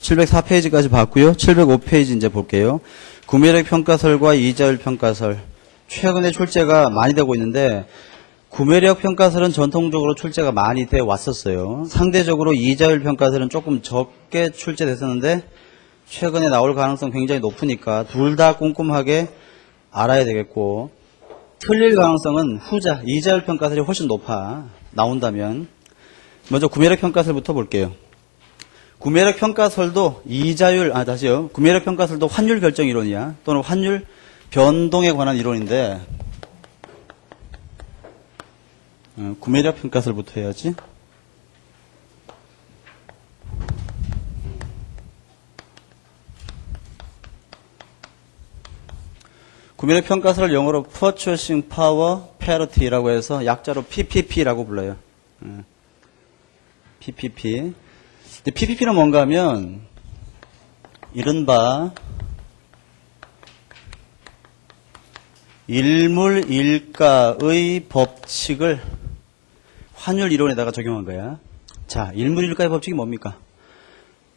704페이지까지 봤고요. 705페이지 이제 볼게요. 구매력 평가설과 이자율 평가설. 최근에 출제가 많이 되고 있는데 구매력 평가설은 전통적으로 출제가 많이 돼 왔었어요. 상대적으로 이자율 평가설은 조금 적게 출제됐었는데 최근에 나올 가능성 굉장히 높으니까 둘 다 꼼꼼하게 알아야 되겠고, 틀릴 가능성은 후자, 이자율 평가설이 훨씬 높아 나온다면. 먼저 구매력 평가설부터 볼게요. 구매력 평가설도 구매력 평가설도 환율 결정 이론이야. 또는 환율 변동에 관한 이론인데, 구매력 평가설부터 해야지. 구매력 평가설을 영어로 Purchasing Power Parity라고 해서 약자로 PPP라고 불러요. PPP. PPP는 뭔가 하면 이른바 일물일가의 법칙을 환율 이론에다가 적용한 거야. 자, 일물일가의 법칙이 뭡니까?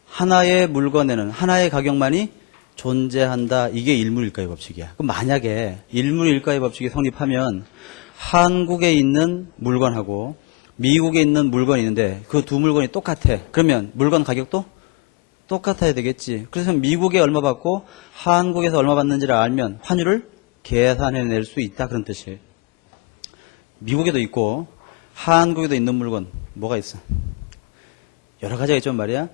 하나의 물건에는 하나의 가격만이 존재한다. 이게 일물일가의 법칙이야. 그럼 만약에 일물일가의 법칙이 성립하면 한국에 있는 물건하고 미국에 있는 물건이 있는데 그 두 물건이 똑같아. 그러면 물건 가격도 똑같아야 되겠지. 그래서 미국에 얼마 받고 한국에서 얼마 받는지를 알면 환율을 계산해낼 수 있다. 그런 뜻이에요. 미국에도 있고 한국에도 있는 물건 뭐가 있어? 여러 가지가 있지만 말이야.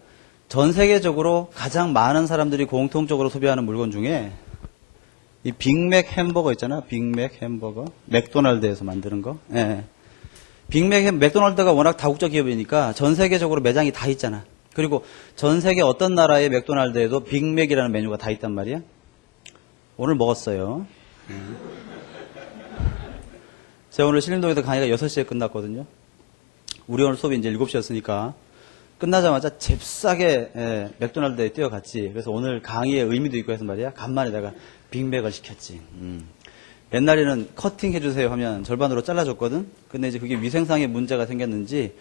전 세계적으로 가장 많은 사람들이 공통적으로 소비하는 물건 중에 이 빅맥 햄버거 있잖아. 빅맥 햄버거. 맥도날드에서 만드는 거. 예. 맥도날드가 워낙 다국적 기업이니까 전 세계적으로 매장이 다 있잖아. 그리고 전 세계 어떤 나라의 맥도날드에도 빅맥이라는 메뉴가 다 있단 말이야. 오늘 먹었어요. 제가 오늘 신림동에서 강의가 6시에 끝났거든요. 우리 오늘 수업이 이제 7시였으니까 끝나자마자 잽싸게 맥도날드에 뛰어갔지. 그래서 오늘 강의의 의미도 있고 해서 말이야. 간만에 내가 빅맥을 시켰지. 옛날에는 커팅 해주세요 하면 절반으로 잘라줬거든. 근데 이제 그게 위생상의 문제가 생겼는지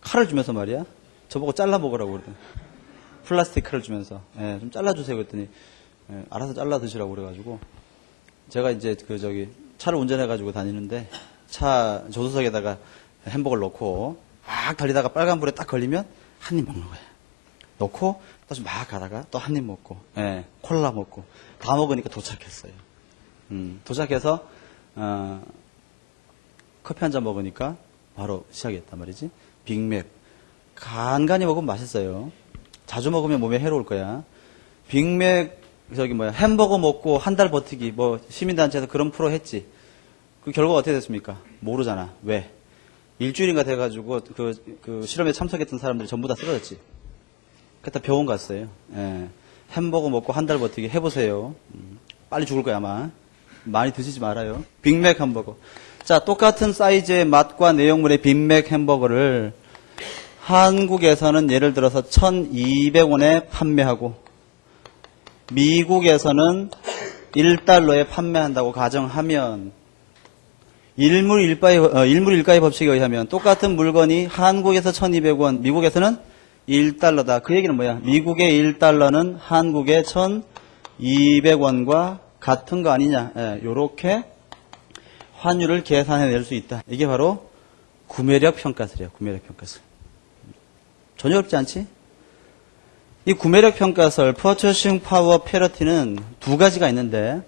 칼을 주면서 말이야. 저보고 잘라 먹으라고 그러더니 플라스틱 칼을 주면서 좀 잘라주세요 그랬더니 알아서 잘라 드시라고 그래가지고 제가 이제 차를 운전해가지고 다니는데 차 조수석에다가 햄버거를 넣고 막 달리다가 빨간불에 딱 걸리면 한 입 먹는 거야. 넣고 다시 막 가다가 또 한 입 먹고 콜라 먹고 다 먹으니까 도착했어요. 도착해서 커피 한 잔 먹으니까 바로 시작했단 말이지. 빅맥 간간히 먹으면 맛있어요. 자주 먹으면 몸에 해로울 거야. 빅맥 햄버거 먹고 한 달 버티기 시민단체에서 그런 프로 했지. 그 결과가 어떻게 됐습니까? 모르잖아. 왜? 일주일인가 돼가지고 그 실험에 참석했던 사람들이 전부 다 쓰러졌지. 그때 병원 갔어요. 햄버거 먹고 한 달 버티기 해보세요. 빨리 죽을 거야 아마. 많이 드시지 말아요. 빅맥 햄버거. 자, 똑같은 사이즈의 맛과 내용물의 빅맥 햄버거를 한국에서는 예를 들어서 1,200원에 판매하고 미국에서는 1달러에 판매한다고 가정하면 일물일가의 법칙에 의하면 똑같은 물건이 한국에서 1,200원, 미국에서는 1달러다. 그 얘기는 뭐야? 미국의 1달러는 한국의 1,200원과 같은 거 아니냐. 요렇게 환율을 계산해낼 수 있다. 이게 바로 구매력 평가설이에요. 구매력 평가설. 전혀 어렵지 않지? 이 구매력 평가설, Purchasing Power Parity는 두 가지가 있는데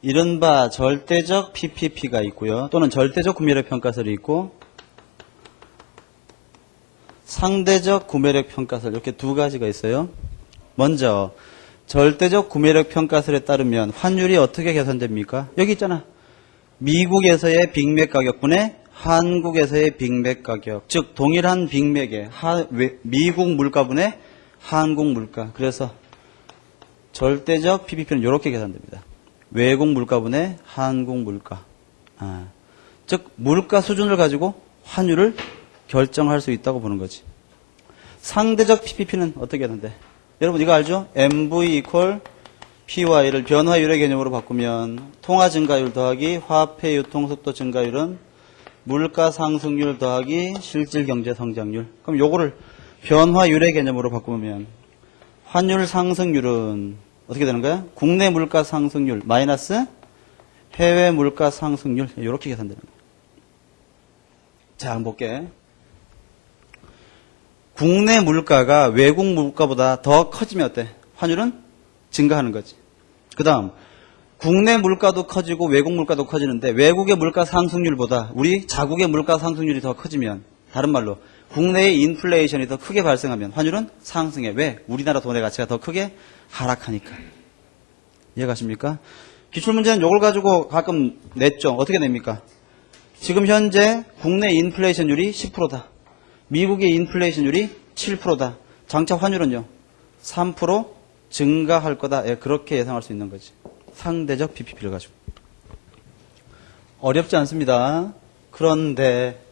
이른바 절대적 PPP가 있고요. 또는 절대적 구매력 평가설이 있고 상대적 구매력 평가설 이렇게 두 가지가 있어요. 먼저 절대적 구매력 평가설에 따르면 환율이 어떻게 계산됩니까? 여기 있잖아. 미국에서의 빅맥 가격분의 한국에서의 빅맥 가격. 즉 동일한 빅맥의 미국 물가분의 한국 물가. 그래서 절대적 PPP는 이렇게 계산됩니다. 외국 물가분의 한국 물가. 즉 물가 수준을 가지고 환율을 결정할 수 있다고 보는 거지. 상대적 PPP는 어떻게 하는데? 여러분 이거 알죠? MV equal PY를 변화율의 개념으로 바꾸면 통화 증가율 더하기 화폐 유통속도 증가율은 물가 상승률 더하기 실질 경제 성장률. 그럼 요거를 변화율의 개념으로 바꾸면 환율 상승률은 어떻게 되는 거야? 국내 물가 상승률 마이너스 해외 물가 상승률 이렇게 계산되는 거야. 자, 한번 볼게. 국내 물가가 외국 물가보다 더 커지면 어때? 환율은 증가하는 거지. 그 다음 국내 물가도 커지고 외국 물가도 커지는데 외국의 물가 상승률보다 우리 자국의 물가 상승률이 더 커지면, 다른 말로 국내의 인플레이션이 더 크게 발생하면 환율은 상승해. 왜? 우리나라 돈의 가치가 더 크게 하락하니까. 이해가십니까? 기출문제는 이걸 가지고 가끔 냈죠. 어떻게 냅니까? 지금 현재 국내 인플레이션율이 10%다. 미국의 인플레이션율이 7%다. 장차 환율은요 3% 증가할 거다. 예, 그렇게 예상할 수 있는 거지. 상대적 PPP를 가지고. 어렵지 않습니다. 그런데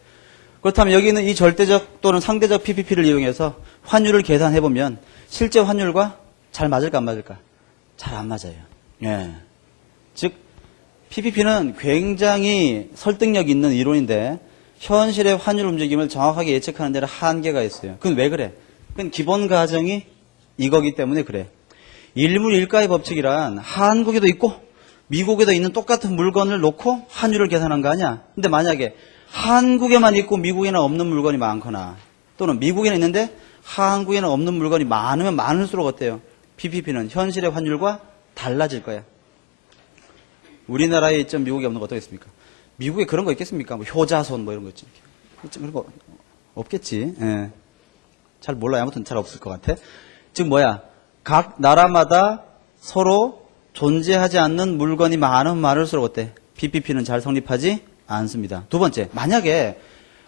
그렇다면 여기는 이 절대적 또는 상대적 PPP를 이용해서 환율을 계산해보면 실제 환율과 잘 맞을까 안 맞을까? 잘 안 맞아요. 예. 즉 PPP는 굉장히 설득력 있는 이론인데 현실의 환율 움직임을 정확하게 예측하는 데는 한계가 있어요. 그건 왜 그래? 그건 기본 가정이 이거기 때문에 그래. 일물일가의 법칙이란 한국에도 있고 미국에도 있는 똑같은 물건을 놓고 환율을 계산한 거 아니야. 근데 만약에 한국에만 있고 미국에는 없는 물건이 많거나 또는 미국에는 있는데 한국에는 없는 물건이 많으면 많을수록 어때요? PPP는 현실의 환율과 달라질 거야. 우리나라에 있죠. 미국에 없는 거 어떻겠습니까? 미국에 그런 거 있겠습니까? 뭐 효자손 뭐 이런 거 있지. 그런 거 없겠지. 예. 잘 몰라요. 아무튼 잘 없을 것 같아. 즉 뭐야? 각 나라마다 서로 존재하지 않는 물건이 많으면 많을수록 어때? PPP는 잘 성립하지 않습니다. 두 번째, 만약에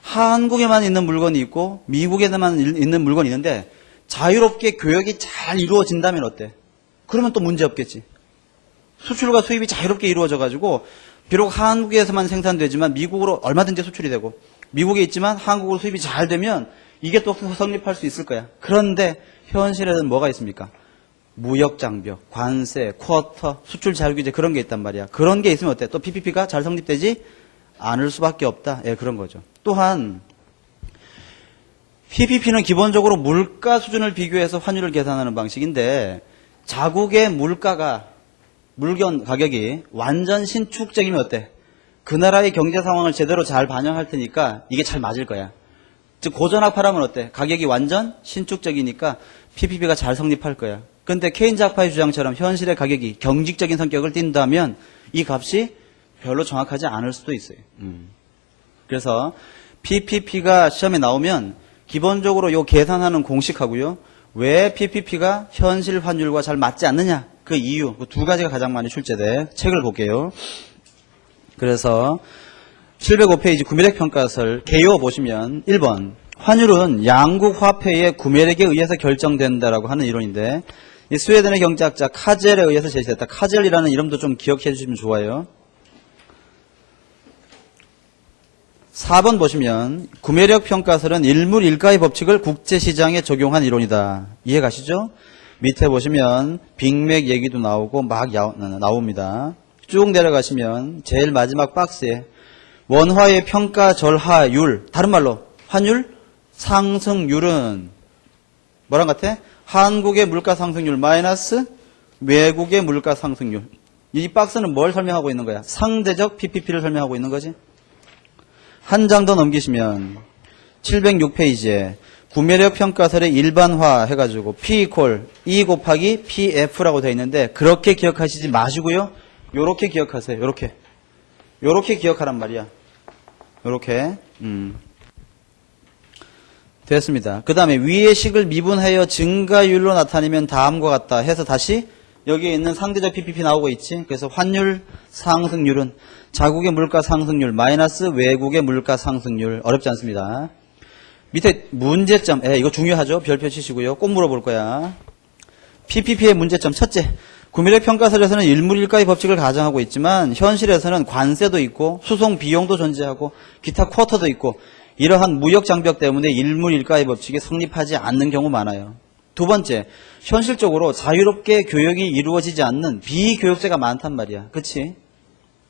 한국에만 있는 물건이 있고 미국에만 있는 물건이 있는데 자유롭게 교역이 잘 이루어진다면 어때? 그러면 또 문제 없겠지. 수출과 수입이 자유롭게 이루어져가지고 비록 한국에서만 생산되지만 미국으로 얼마든지 수출이 되고 미국에 있지만 한국으로 수입이 잘 되면 이게 또 성립할 수 있을 거야. 그런데 현실에는 뭐가 있습니까? 무역장벽, 관세, 쿼터, 수출 자유규제 그런 게 있단 말이야. 그런 게 있으면 어때? 또 PPP가 잘 성립되지 않을 수밖에 없다. 예, 그런 거죠. 또한 PPP는 기본적으로 물가 수준을 비교해서 환율을 계산하는 방식인데 자국의 물건 가격이 완전 신축적이면 어때? 그 나라의 경제 상황을 제대로 잘 반영할 테니까 이게 잘 맞을 거야. 즉 고전학파라면 어때? 가격이 완전 신축적이니까 PPP가 잘 성립할 거야. 그런데 케인즈 학파의 주장처럼 현실의 가격이 경직적인 성격을 띈다면 이 값이 별로 정확하지 않을 수도 있어요. 그래서 PPP가 시험에 나오면 기본적으로 요 계산하는 공식하고요. 왜 PPP가 현실 환율과 잘 맞지 않느냐? 그 이유, 그 두 가지가 가장 많이 출제돼. 책을 볼게요. 그래서 705페이지 구매력 평가서를 개요 보시면 1번 환율은 양국 화폐의 구매력에 의해서 결정된다라고 하는 이론인데 이 스웨덴의 경제학자 카젤에 의해서 제시됐다. 카젤이라는 이름도 좀 기억해 주시면 좋아요. 4번 보시면 구매력 평가설은 일물일가의 법칙을 국제시장에 적용한 이론이다. 이해 가시죠? 밑에 보시면 빅맥 얘기도 나오고 막 나옵니다. 쭉 내려가시면 제일 마지막 박스에 원화의 평가 절하율, 다른 말로 환율 상승률은 뭐랑 같아? 한국의 물가 상승률 마이너스 외국의 물가 상승률. 이 박스는 뭘 설명하고 있는 거야? 상대적 PPP를 설명하고 있는 거지. 한 장 더 넘기시면 706페이지에 구매력 평가설의 일반화 해가지고 P 이퀄 E 곱하기 PF라고 되어 있는데 그렇게 기억하시지 마시고요. 요렇게 기억하세요. 요렇게 기억하란 말이야. 요렇게. 됐습니다. 그 다음에 위의 식을 미분하여 증가율로 나타내면 다음과 같다 해서 다시 여기에 있는 상대적 PPP 나오고 있지. 그래서 환율 상승률은 자국의 물가 상승률 마이너스 외국의 물가 상승률. 어렵지 않습니다. 밑에 문제점, 이거 중요하죠. 별표 치시고요. 꼭 물어볼 거야. PPP의 문제점 첫째, 구매력 평가설에서는 일물일가의 법칙을 가정하고 있지만 현실에서는 관세도 있고 수송 비용도 존재하고 기타 쿼터도 있고 이러한 무역 장벽 때문에 일물일가의 법칙이 성립하지 않는 경우 많아요. 두 번째, 현실적으로 자유롭게 교역이 이루어지지 않는 비교역제가 많단 말이야. 그치?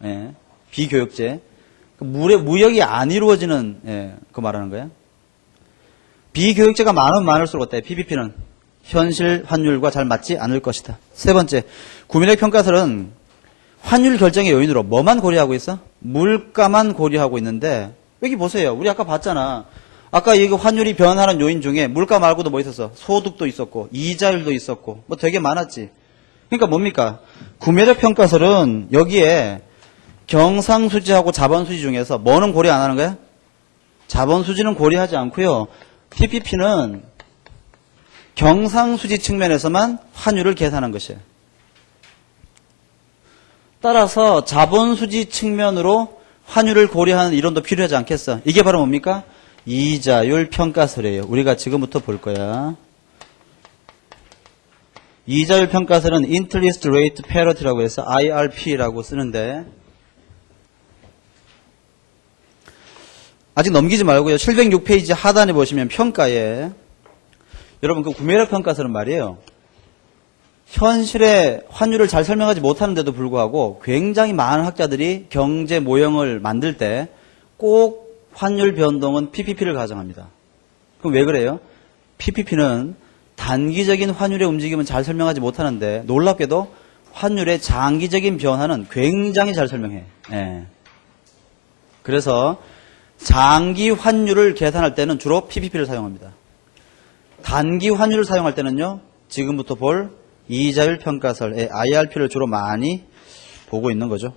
예, 비교역제. 무역이 안 이루어지는, 그 말하는 거야. 비교역제가 많으면 많을수록 어때? PPP는 현실 환율과 잘 맞지 않을 것이다. 세 번째, 구매력 평가설은 환율 결정의 요인으로 뭐만 고려하고 있어? 물가만 고려하고 있는데 여기 보세요. 우리 아까 봤잖아. 아까 이거 환율이 변하는 요인 중에 물가 말고도 뭐 있었어? 소득도 있었고 이자율도 있었고 뭐 되게 많았지. 그러니까 뭡니까? 구매력 평가설은 여기에 경상수지하고 자본수지 중에서 뭐는 고려 안 하는 거야? 자본수지는 고려하지 않고요. PPP는 경상수지 측면에서만 환율을 계산한 것이에요. 따라서 자본수지 측면으로 환율을 고려하는 이론도 필요하지 않겠어. 이게 바로 뭡니까? 이자율 평가설이에요. 우리가 지금부터 볼 거야. 이자율 평가설은 Interest Rate Parity라고 해서 IRP라고 쓰는데 아직 넘기지 말고요. 706페이지 하단에 보시면 평가에 여러분 그 구매력 평가설은 말이에요. 현실의 환율을 잘 설명하지 못하는데도 불구하고 굉장히 많은 학자들이 경제 모형을 만들 때 꼭 환율 변동은 PPP를 가정합니다. 그럼 왜 그래요? PPP는 단기적인 환율의 움직임은 잘 설명하지 못하는데 놀랍게도 환율의 장기적인 변화는 굉장히 잘 설명해. 예. 그래서 장기 환율을 계산할 때는 주로 PPP를 사용합니다. 단기 환율을 사용할 때는요. 지금부터 볼 이자율 평가설의 IRP를 주로 많이 보고 있는 거죠.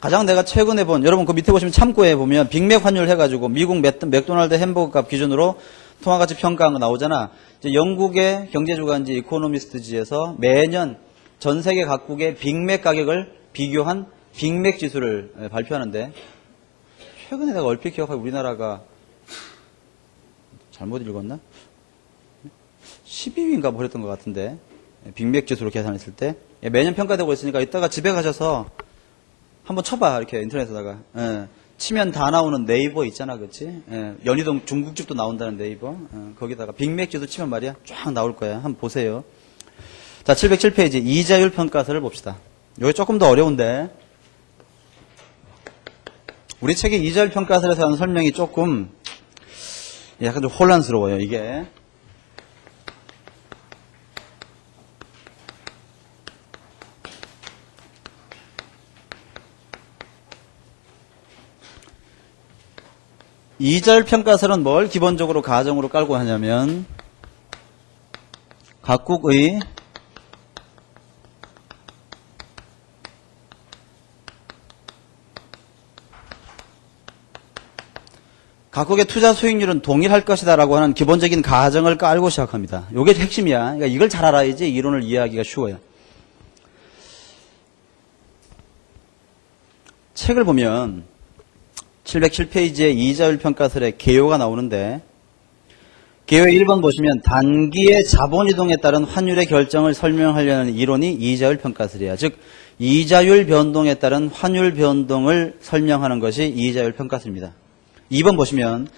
가장 내가 최근에 본 여러분 그 밑에 보시면 참고에 보면 빅맥 환율 해가지고 미국 맥도날드 햄버거 값 기준으로 통화가치 평가한 거 나오잖아. 이제 영국의 경제주간지 이코노미스트지에서 매년 전 세계 각국의 빅맥 가격을 비교한 빅맥 지수를 발표하는데 최근에 내가 얼핏 기억하기 우리나라가 잘못 읽었나? 12위인가 뭐 그랬던 것 같은데 빅맥 지수로 계산했을 때 매년 평가되고 있으니까 이따가 집에 가셔서 한번 쳐봐. 이렇게 인터넷에다가 치면 다 나오는 네이버 있잖아. 그렇지? 연희동 중국집도 나온다는 네이버 거기다가 빅맥 지수 치면 말이야 쫙 나올 거야. 한번 보세요. 자, 707페이지 이자율 평가설을 봅시다. 여기 조금 더 어려운데 우리 책의 이자율 평가설에서 하는 설명이 조금 약간 좀 혼란스러워요. 이게 이자율 평가설은 뭘 기본적으로 가정으로 깔고 하냐면 각국의 투자 수익률은 동일할 것이다 라고 하는 기본적인 가정을 깔고 시작합니다. 이게 핵심이야. 그러니까 이걸 잘 알아야지 이론을 이해하기가 쉬워요. 책을 보면 707페이지에 이자율 평가설의 개요가 나오는데 개요의 1번 보시면 단기의 자본이동에 따른 환율의 결정을 설명하려는 이론이 이자율 평가설이야. 즉 이자율 변동에 따른 환율 변동을 설명하는 것이 이자율 평가설입니다. 2번 보시면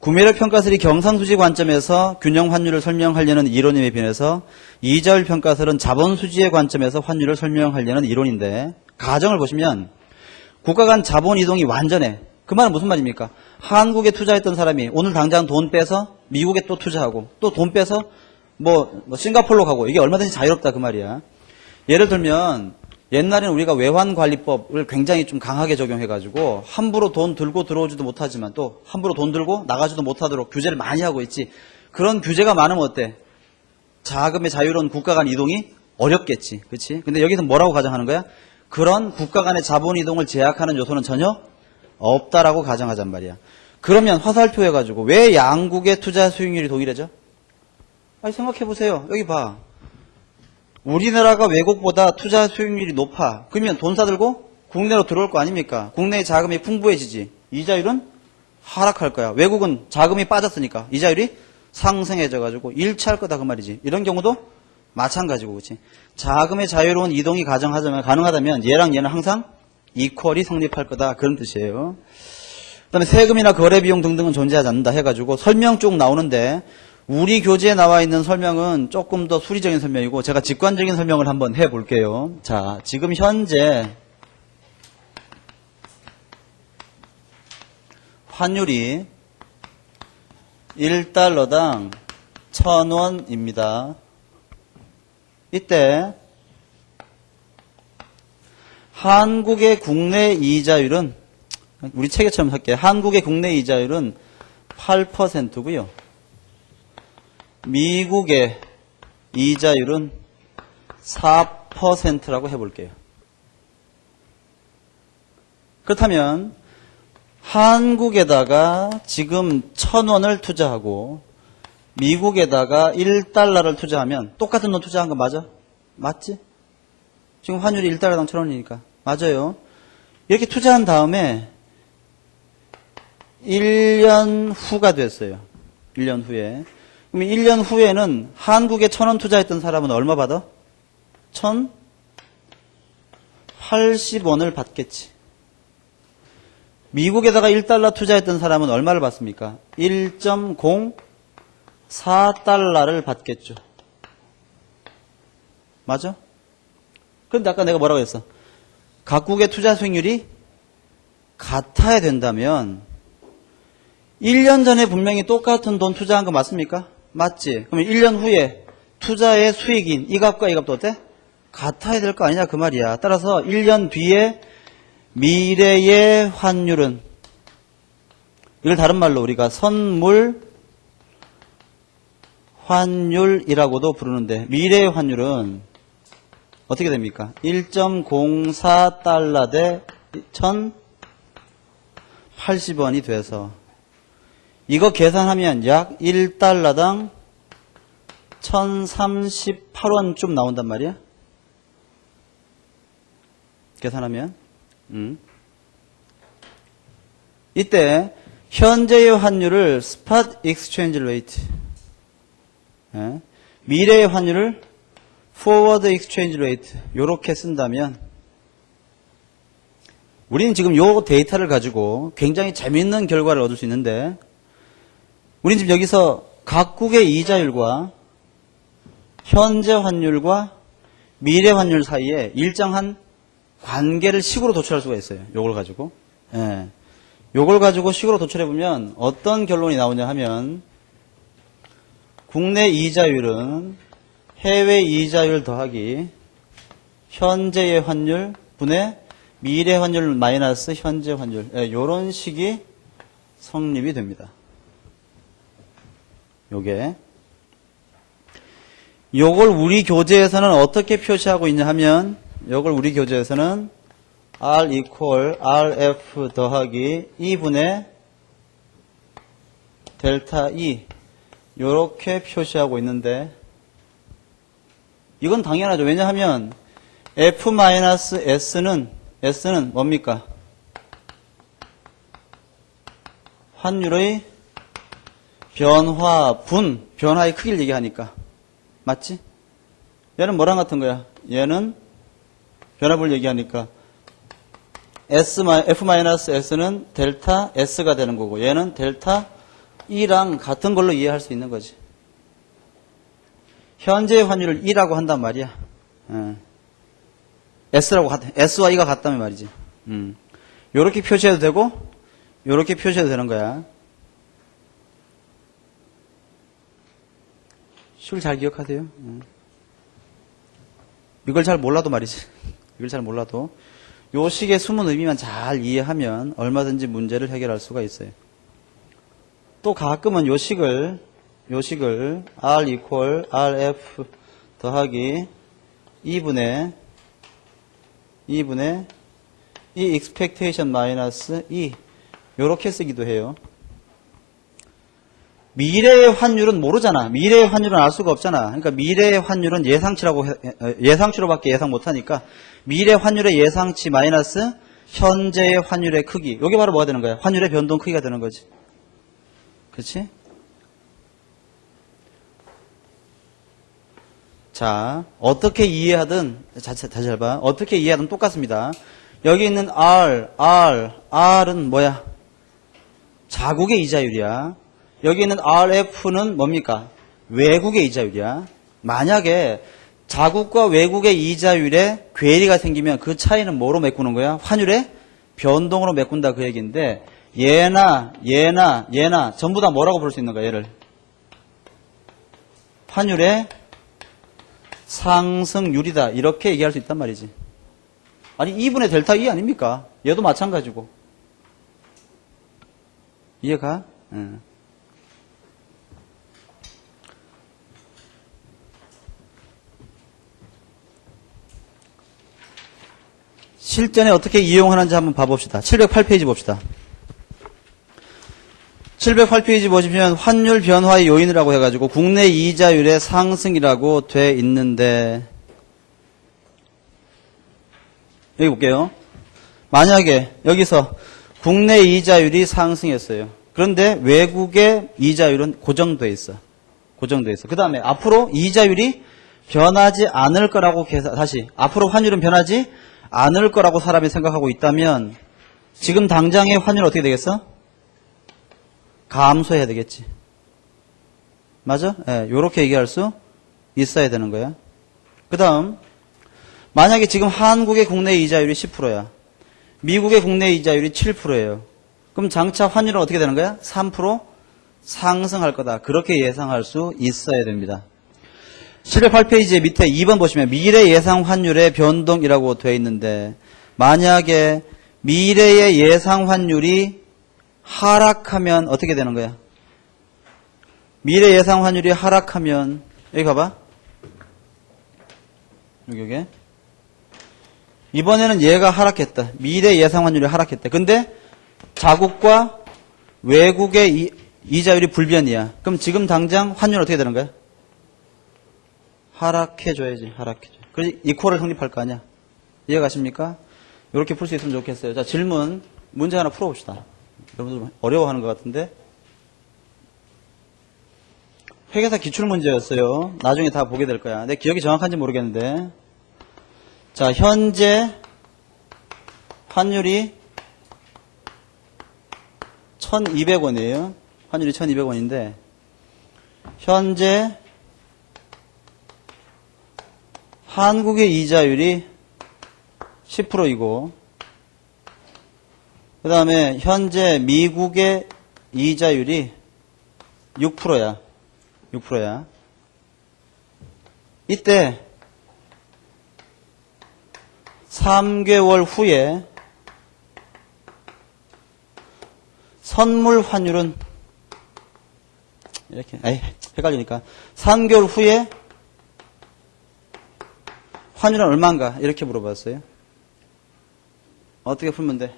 구매력 평가설이 경상수지 관점에서 균형 환율을 설명하려는 이론임에 비해서 이자율 평가설은 자본수지의 관점에서 환율을 설명하려는 이론인데 가정을 보시면 국가 간 자본 이동이 완전해. 그 말은 무슨 말입니까? 한국에 투자했던 사람이 오늘 당장 돈 빼서 미국에 또 투자하고 또 돈 빼서 뭐 싱가포르로 가고 이게 얼마든지 자유롭다 그 말이야. 예를 들면 옛날에는 우리가 외환관리법을 굉장히 좀 강하게 적용해가지고 함부로 돈 들고 들어오지도 못하지만 또 함부로 돈 들고 나가지도 못하도록 규제를 많이 하고 있지. 그런 규제가 많으면 어때? 자금의 자유로운 국가 간 이동이 어렵겠지. 그렇지? 근데 여기서 뭐라고 가정하는 거야? 그런 국가 간의 자본 이동을 제약하는 요소는 전혀 없다라고 가정하잔 말이야. 그러면 화살표 해가지고 왜 양국의 투자 수익률이 동일해져? 아니 생각해보세요. 여기 봐. 우리나라가 외국보다 투자 수익률이 높아. 그러면 돈 사들고 국내로 들어올 거 아닙니까? 국내의 자금이 풍부해지지. 이자율은 하락할 거야. 외국은 자금이 빠졌으니까 이자율이 상승해져가지고 일치할 거다 그 말이지. 이런 경우도 마찬가지고 그렇지. 자금의 자유로운 이동이 가능하다면 얘랑 얘는 항상 이퀄이 성립할 거다 그런 뜻이에요. 그다음에 세금이나 거래 비용 등등은 존재하지 않는다 해가지고 설명 쭉 나오는데 우리 교재에 나와 있는 설명은 조금 더 수리적인 설명이고 제가 직관적인 설명을 한번 해볼게요. 자, 지금 현재 환율이 1달러당 1,000원입니다. 이때 한국의 국내 이자율은, 우리 책에처럼 할게요. 한국의 국내 이자율은 8%고요. 미국의 이자율은 4%라고 해볼게요. 그렇다면 한국에다가 지금 1,000원을 투자하고 미국에다가 1달러를 투자하면 똑같은 돈 투자한 거 맞아? 맞지? 지금 환율이 1달러당 1,000원이니까. 맞아요. 이렇게 투자한 다음에 1년 후가 됐어요. 1년 후에. 그럼 1년 후에는 한국에 1,000원 투자했던 사람은 얼마 받아? 1,080원을 받겠지. 미국에다가 1달러 투자했던 사람은 얼마를 받습니까? 1.04달러를 받겠죠. 맞아? 그런데 아까 내가 뭐라고 했어? 각국의 투자 수익률이 같아야 된다면 1년 전에 분명히 똑같은 돈 투자한 거 맞습니까? 맞지? 그러면 1년 후에 투자의 수익인 이 값과 이 값도 어때? 같아야 될 거 아니냐 그 말이야. 따라서 1년 뒤에 미래의 환율은, 이걸 다른 말로 우리가 선물 환율이라고도 부르는데, 미래의 환율은 어떻게 됩니까? 1.04달러 대 1,080원이 돼서 이거 계산하면 약 1달러당 1,038원쯤 나온단 말이야. 계산하면. 이때 현재의 환율을 spot exchange rate, 미래의 환율을 forward exchange rate 이렇게 쓴다면, 우리는 지금 요 데이터를 가지고 굉장히 재밌는 결과를 얻을 수 있는데, 우리는 지금 여기서 각국의 이자율과 현재 환율과 미래 환율 사이에 일정한 관계를 식으로 도출할 수가 있어요. 요걸 가지고. 요걸 가지고 식으로 도출해보면 어떤 결론이 나오냐 하면, 국내 이자율은 해외 이자율 더하기 현재의 환율 분의 미래 환율 마이너스 현재 환율, 요런 식이 성립이 됩니다. 요걸 우리 교재에서는 어떻게 표시하고 있냐 하면, 요걸 우리 교재에서는 R equal RF 더하기 2분의 델타 E 요렇게 표시하고 있는데, 이건 당연하죠. 왜냐하면 F-S는 뭡니까? 환율의 변화의 크기를 얘기하니까. 맞지? 얘는 뭐랑 같은 거야? 얘는 변화를 얘기하니까 F-S는 델타 S가 되는 거고, 얘는 델타 E랑 같은 걸로 이해할 수 있는 거지. 현재의 환율을 E라고 한단 말이야. S와 E가 같다면 말이지. 요렇게 표시해도 되고, 요렇게 표시해도 되는 거야. 식을 잘 기억하세요. 이걸 잘 몰라도 말이지. 이걸 잘 몰라도 요 식의 숨은 의미만 잘 이해하면 얼마든지 문제를 해결할 수가 있어요. 또 가끔은 요 식을 R equal RF 더하기 2분의 이 expectation 마이너스 2 요렇게 쓰기도 해요. 미래의 환율은 모르잖아. 미래의 환율은 알 수가 없잖아. 그러니까 미래의 환율은 예상치로밖에 예상 못하니까 미래 환율의 예상치 마이너스 현재의 환율의 크기. 이게 바로 뭐가 되는 거야? 환율의 변동 크기가 되는 거지. 그렇지? 자, 어떻게 이해하든, 다시 잘 봐. 어떻게 이해하든 똑같습니다. 여기 있는 R은 뭐야? 자국의 이자율이야. 여기 있는 RF는 뭡니까? 외국의 이자율이야. 만약에 자국과 외국의 이자율에 괴리가 생기면 그 차이는 뭐로 메꾸는 거야? 환율의 변동으로 메꾼다 그 얘기인데, 얘나 전부 다 뭐라고 부를 수 있는 거야, 얘를? 환율의 상승률이다. 이렇게 얘기할 수 있단 말이지. 아니, 2분의 델타 E 아닙니까? 얘도 마찬가지고. 이해가? 응. 실전에 어떻게 이용하는지 한번 봐봅시다. 708페이지 봅시다. 708페이지 보시면 환율 변화의 요인이라고 해가지고 국내 이자율의 상승이라고 돼 있는데 여기 볼게요. 만약에 여기서 국내 이자율이 상승했어요. 그런데 외국의 이자율은 고정돼 있어. 고정돼 있어. 그 다음에 앞으로 이자율이 변하지 않을 거라고 다시 앞으로 환율은 변하지 않을 거라고 사람이 생각하고 있다면 지금 당장의 환율은 어떻게 되겠어? 감소해야 되겠지. 맞아? 예, 요렇게 얘기할 수 있어야 되는 거야. 그 다음 만약에 지금 한국의 국내 이자율이 10%야. 미국의 국내 이자율이 7%예요. 그럼 장차 환율은 어떻게 되는 거야? 3% 상승할 거다. 그렇게 예상할 수 있어야 됩니다. 708페이지의 밑에 2번 보시면 미래 예상 환율의 변동이라고 되어 있는데 만약에 미래의 예상 환율이 하락하면 어떻게 되는 거야? 미래 예상 환율이 하락하면 여기 가봐. 여기 이번에는 얘가 하락했다. 미래 예상 환율이 하락했다. 근데 자국과 외국의 이자율이 불변이야. 그럼 지금 당장 환율 어떻게 되는 거야? 하락해줘야지. 하락해줘. 그래서 이퀄을 성립할 거 아니야. 이해가십니까? 이렇게 풀 수 있으면 좋겠어요. 자, 질문 문제 하나 풀어봅시다. 여러분들 어려워하는 것 같은데 회계사 기출문제였어요. 나중에 다 보게 될 거야. 내 기억이 정확한지 모르겠는데 자, 현재 환율이 1200원이에요. 환율이 1200원인데 현재 한국의 이자율이 10%이고 그 다음에 현재 미국의 이자율이 6%야. 6%야. 이때 3개월 후에 선물 환율은 이렇게 헷갈리니까 3개월 후에 환율은 얼마인가 이렇게 물어봤어요. 어떻게 풀면 돼?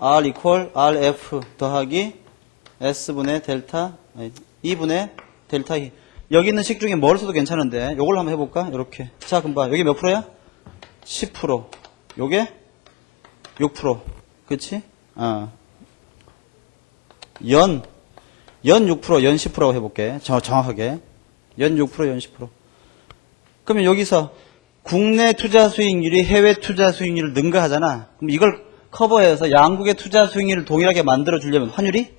R equal RF 더하기 S분의 델타 2분의 델타 E. 여기 있는 식 중에 뭘 써도 괜찮은데 요걸 한번 해볼까? 이렇게. 자, 그럼 봐. 여기 몇 프로야? 10%. 요게 6%. 그치? 연 6%, 연 10%라고 해볼게. 정확하게. 연 6%, 연 10%. 그러면 여기서 국내 투자 수익률이 해외 투자 수익률을 능가하잖아. 그럼 이걸 커버해서 양국의 투자 수익률을 동일하게 만들어 주려면 환율이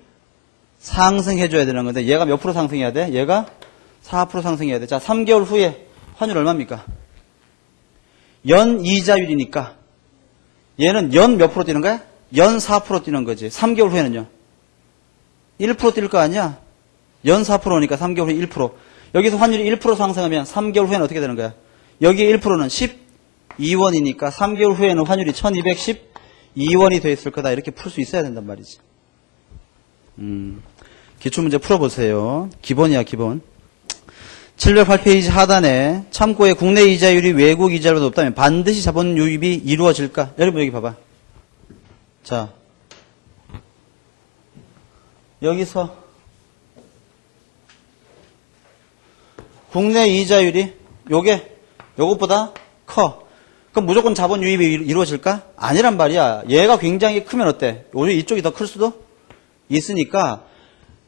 상승해 줘야 되는 건데 얘가 몇 프로 상승해야 돼? 얘가 4% 상승해야 돼. 자, 3개월 후에 환율 얼마입니까? 연 이자율이니까 얘는 연 몇 프로 뛰는 거야? 연 4% 뛰는 거지. 3개월 후에는요? 1% 뛸 거 아니야? 연 4%니까 3개월 후에 1%. 여기서 환율이 1% 상승하면 3개월 후에는 어떻게 되는 거야? 여기 1%는 12원이니까 3개월 후에는 환율이 1212원이 돼 있을 거다. 이렇게 풀 수 있어야 된단 말이지. 기출문제 풀어보세요. 기본이야, 기본. 708페이지 하단에 참고에 국내 이자율이 외국 이자율보다 높다면 반드시 자본 유입이 이루어질까? 여러분 여기 봐봐. 자, 여기서 국내 이자율이 요것보다 커. 그럼 무조건 자본 유입이 이루어질까? 아니란 말이야. 얘가 굉장히 크면 어때? 오히려 이쪽이 더 클 수도 있으니까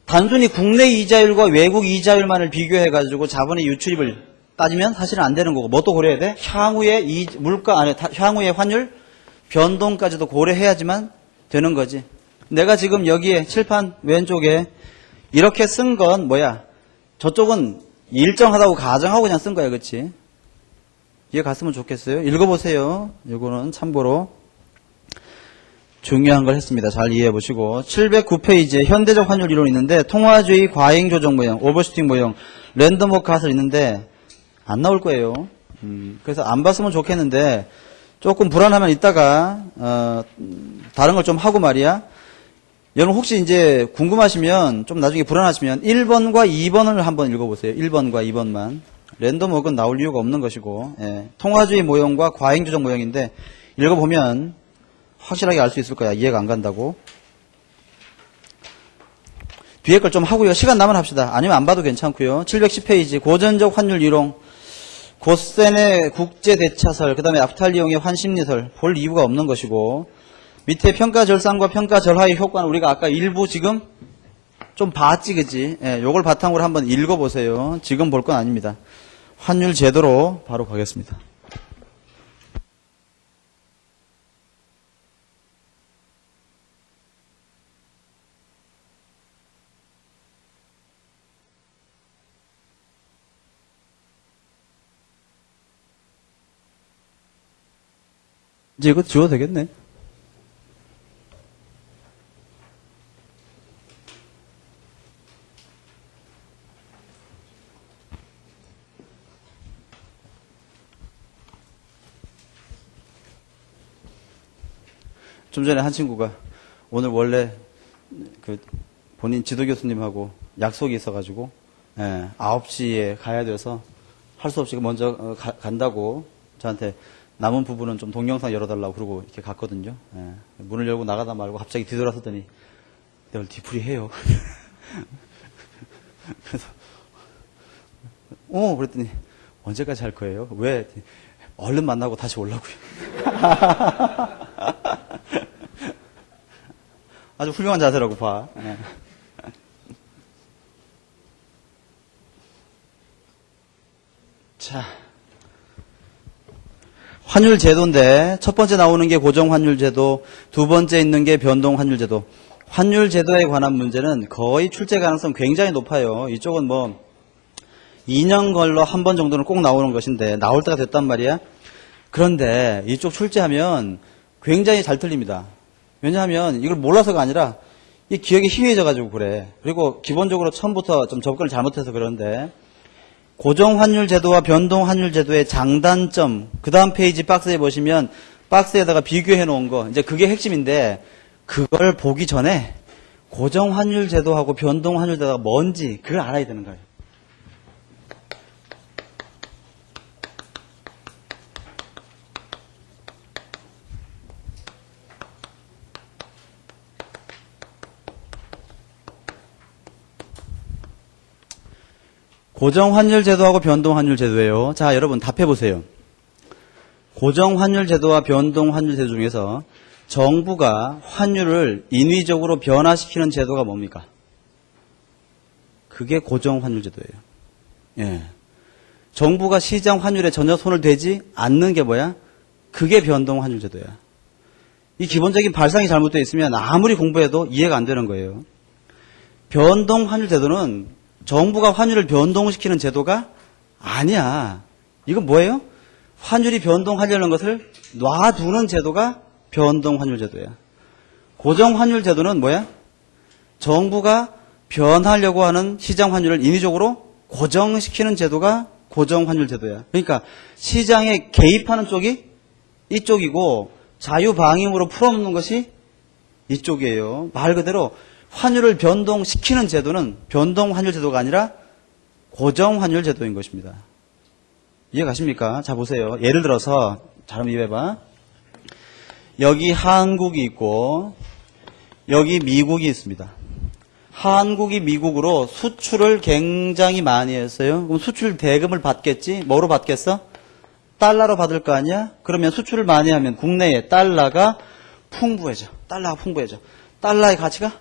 단순히 국내 이자율과 외국 이자율만을 비교해가지고 자본의 유출입을 따지면 사실은 안 되는 거고 뭐 또 고려해야 돼? 향후의 향후의 환율 변동까지도 고려해야지만 되는 거지. 내가 지금 여기에 칠판 왼쪽에 이렇게 쓴 건 뭐야? 저쪽은 일정하다고 가정하고 그냥 쓴 거야, 그렇지? 이해 갔으면 좋겠어요. 읽어보세요. 이거는 참고로. 중요한 걸 했습니다. 잘 이해해 보시고 709페이지에 현대적 환율 이론이 있는데 통화주의 과잉 조정 모형, 오버슈팅 모형, 랜덤 워크아웃을 있는데 안 나올 거예요. 그래서 안 봤으면 좋겠는데 조금 불안하면 이따가 다른 걸 좀 하고 말이야. 여러분 혹시 이제 궁금하시면 좀 나중에 불안하시면 1번과 2번을 한번 읽어보세요. 1번과 2번만. 랜덤 워크는 나올 이유가 없는 것이고 통화주의 모형과 과잉 조정 모형인데 읽어보면 확실하게 알 수 있을 거야. 이해가 안 간다고. 뒤에 걸 좀 하고요. 시간 나면 합시다. 아니면 안 봐도 괜찮고요. 710페이지 고전적 환율 이론, 고센의 국제대차설, 그 다음에 압탈리용의 환심리설 볼 이유가 없는 것이고 밑에 평가절상과 평가절하의 효과는 우리가 아까 일부 지금 좀 봤지 그치? 요걸 바탕으로 한번 읽어보세요. 지금 볼 건 아닙니다. 환율 제도로 바로 가겠습니다. 이제 이거 지워도 되겠네. 좀 전에 한 친구가 오늘 원래 그 본인 지도 교수님하고 약속이 있어가지고 9시에 가야 돼서 할 수 없이 먼저 간다고 저한테 남은 부분은 좀 동영상 열어달라고 그러고 이렇게 갔거든요. 문을 열고 나가다 말고 갑자기 뒤돌아서더니 내일 뒤풀이 해요. 그래서 그랬더니 언제까지 할 거예요? 왜? 얼른 만나고 다시 오려고요. 아주 훌륭한 자세라고 봐. 자, 환율 제도인데 첫 번째 나오는 게 고정 환율 제도, 두 번째 있는 게 변동 환율 제도. 환율 제도에 관한 문제는 거의 출제 가능성 굉장히 높아요. 이쪽은 뭐 2년 걸러 한 번 정도는 꼭 나오는 것인데 나올 때가 됐단 말이야. 그런데 이쪽 출제하면 굉장히 잘 틀립니다. 왜냐하면 이걸 몰라서가 아니라 이 기억이 희미해져가지고 그래. 그리고 기본적으로 처음부터 좀 접근을 잘못해서 그러는데 고정환율 제도와 변동환율 제도의 장단점, 그 다음 페이지 박스에 보시면 박스에다가 비교해 놓은 거, 이제 그게 핵심인데 그걸 보기 전에 고정환율 제도하고 변동환율 제도가 뭔지 그걸 알아야 되는 거예요. 고정환율 제도하고 변동환율 제도예요. 자, 여러분 답해보세요. 고정환율 제도와 변동환율 제도 중에서 정부가 환율을 인위적으로 변화시키는 제도가 뭡니까? 그게 고정환율 제도예요. 예. 정부가 시장 환율에 전혀 손을 대지 않는 게 뭐야? 그게 변동환율 제도야. 이 기본적인 발상이 잘못되어 있으면 아무리 공부해도 이해가 안 되는 거예요. 변동환율 제도는 정부가 환율을 변동시키는 제도가 아니야. 이건 뭐예요? 환율이 변동하려는 것을 놔두는 제도가 변동환율 제도야. 고정환율 제도는 뭐야? 정부가 변하려고 하는 시장 환율을 인위적으로 고정시키는 제도가 고정환율 제도야. 그러니까 시장에 개입하는 쪽이 이쪽이고 자유방임으로 풀어놓는 것이 이쪽이에요. 말 그대로 환율을 변동시키는 제도는 변동환율 제도가 아니라 고정환율 제도인 것입니다. 이해가십니까? 자, 보세요. 예를 들어서 잘 이해해봐. 여기 한국이 있고 여기 미국이 있습니다. 한국이 미국으로 수출을 굉장히 많이 했어요. 그럼 수출 대금을 받겠지? 뭐로 받겠어? 달러로 받을 거 아니야? 그러면 수출을 많이 하면 국내에 달러가 풍부해져. 달러가 풍부해져. 달러의 가치가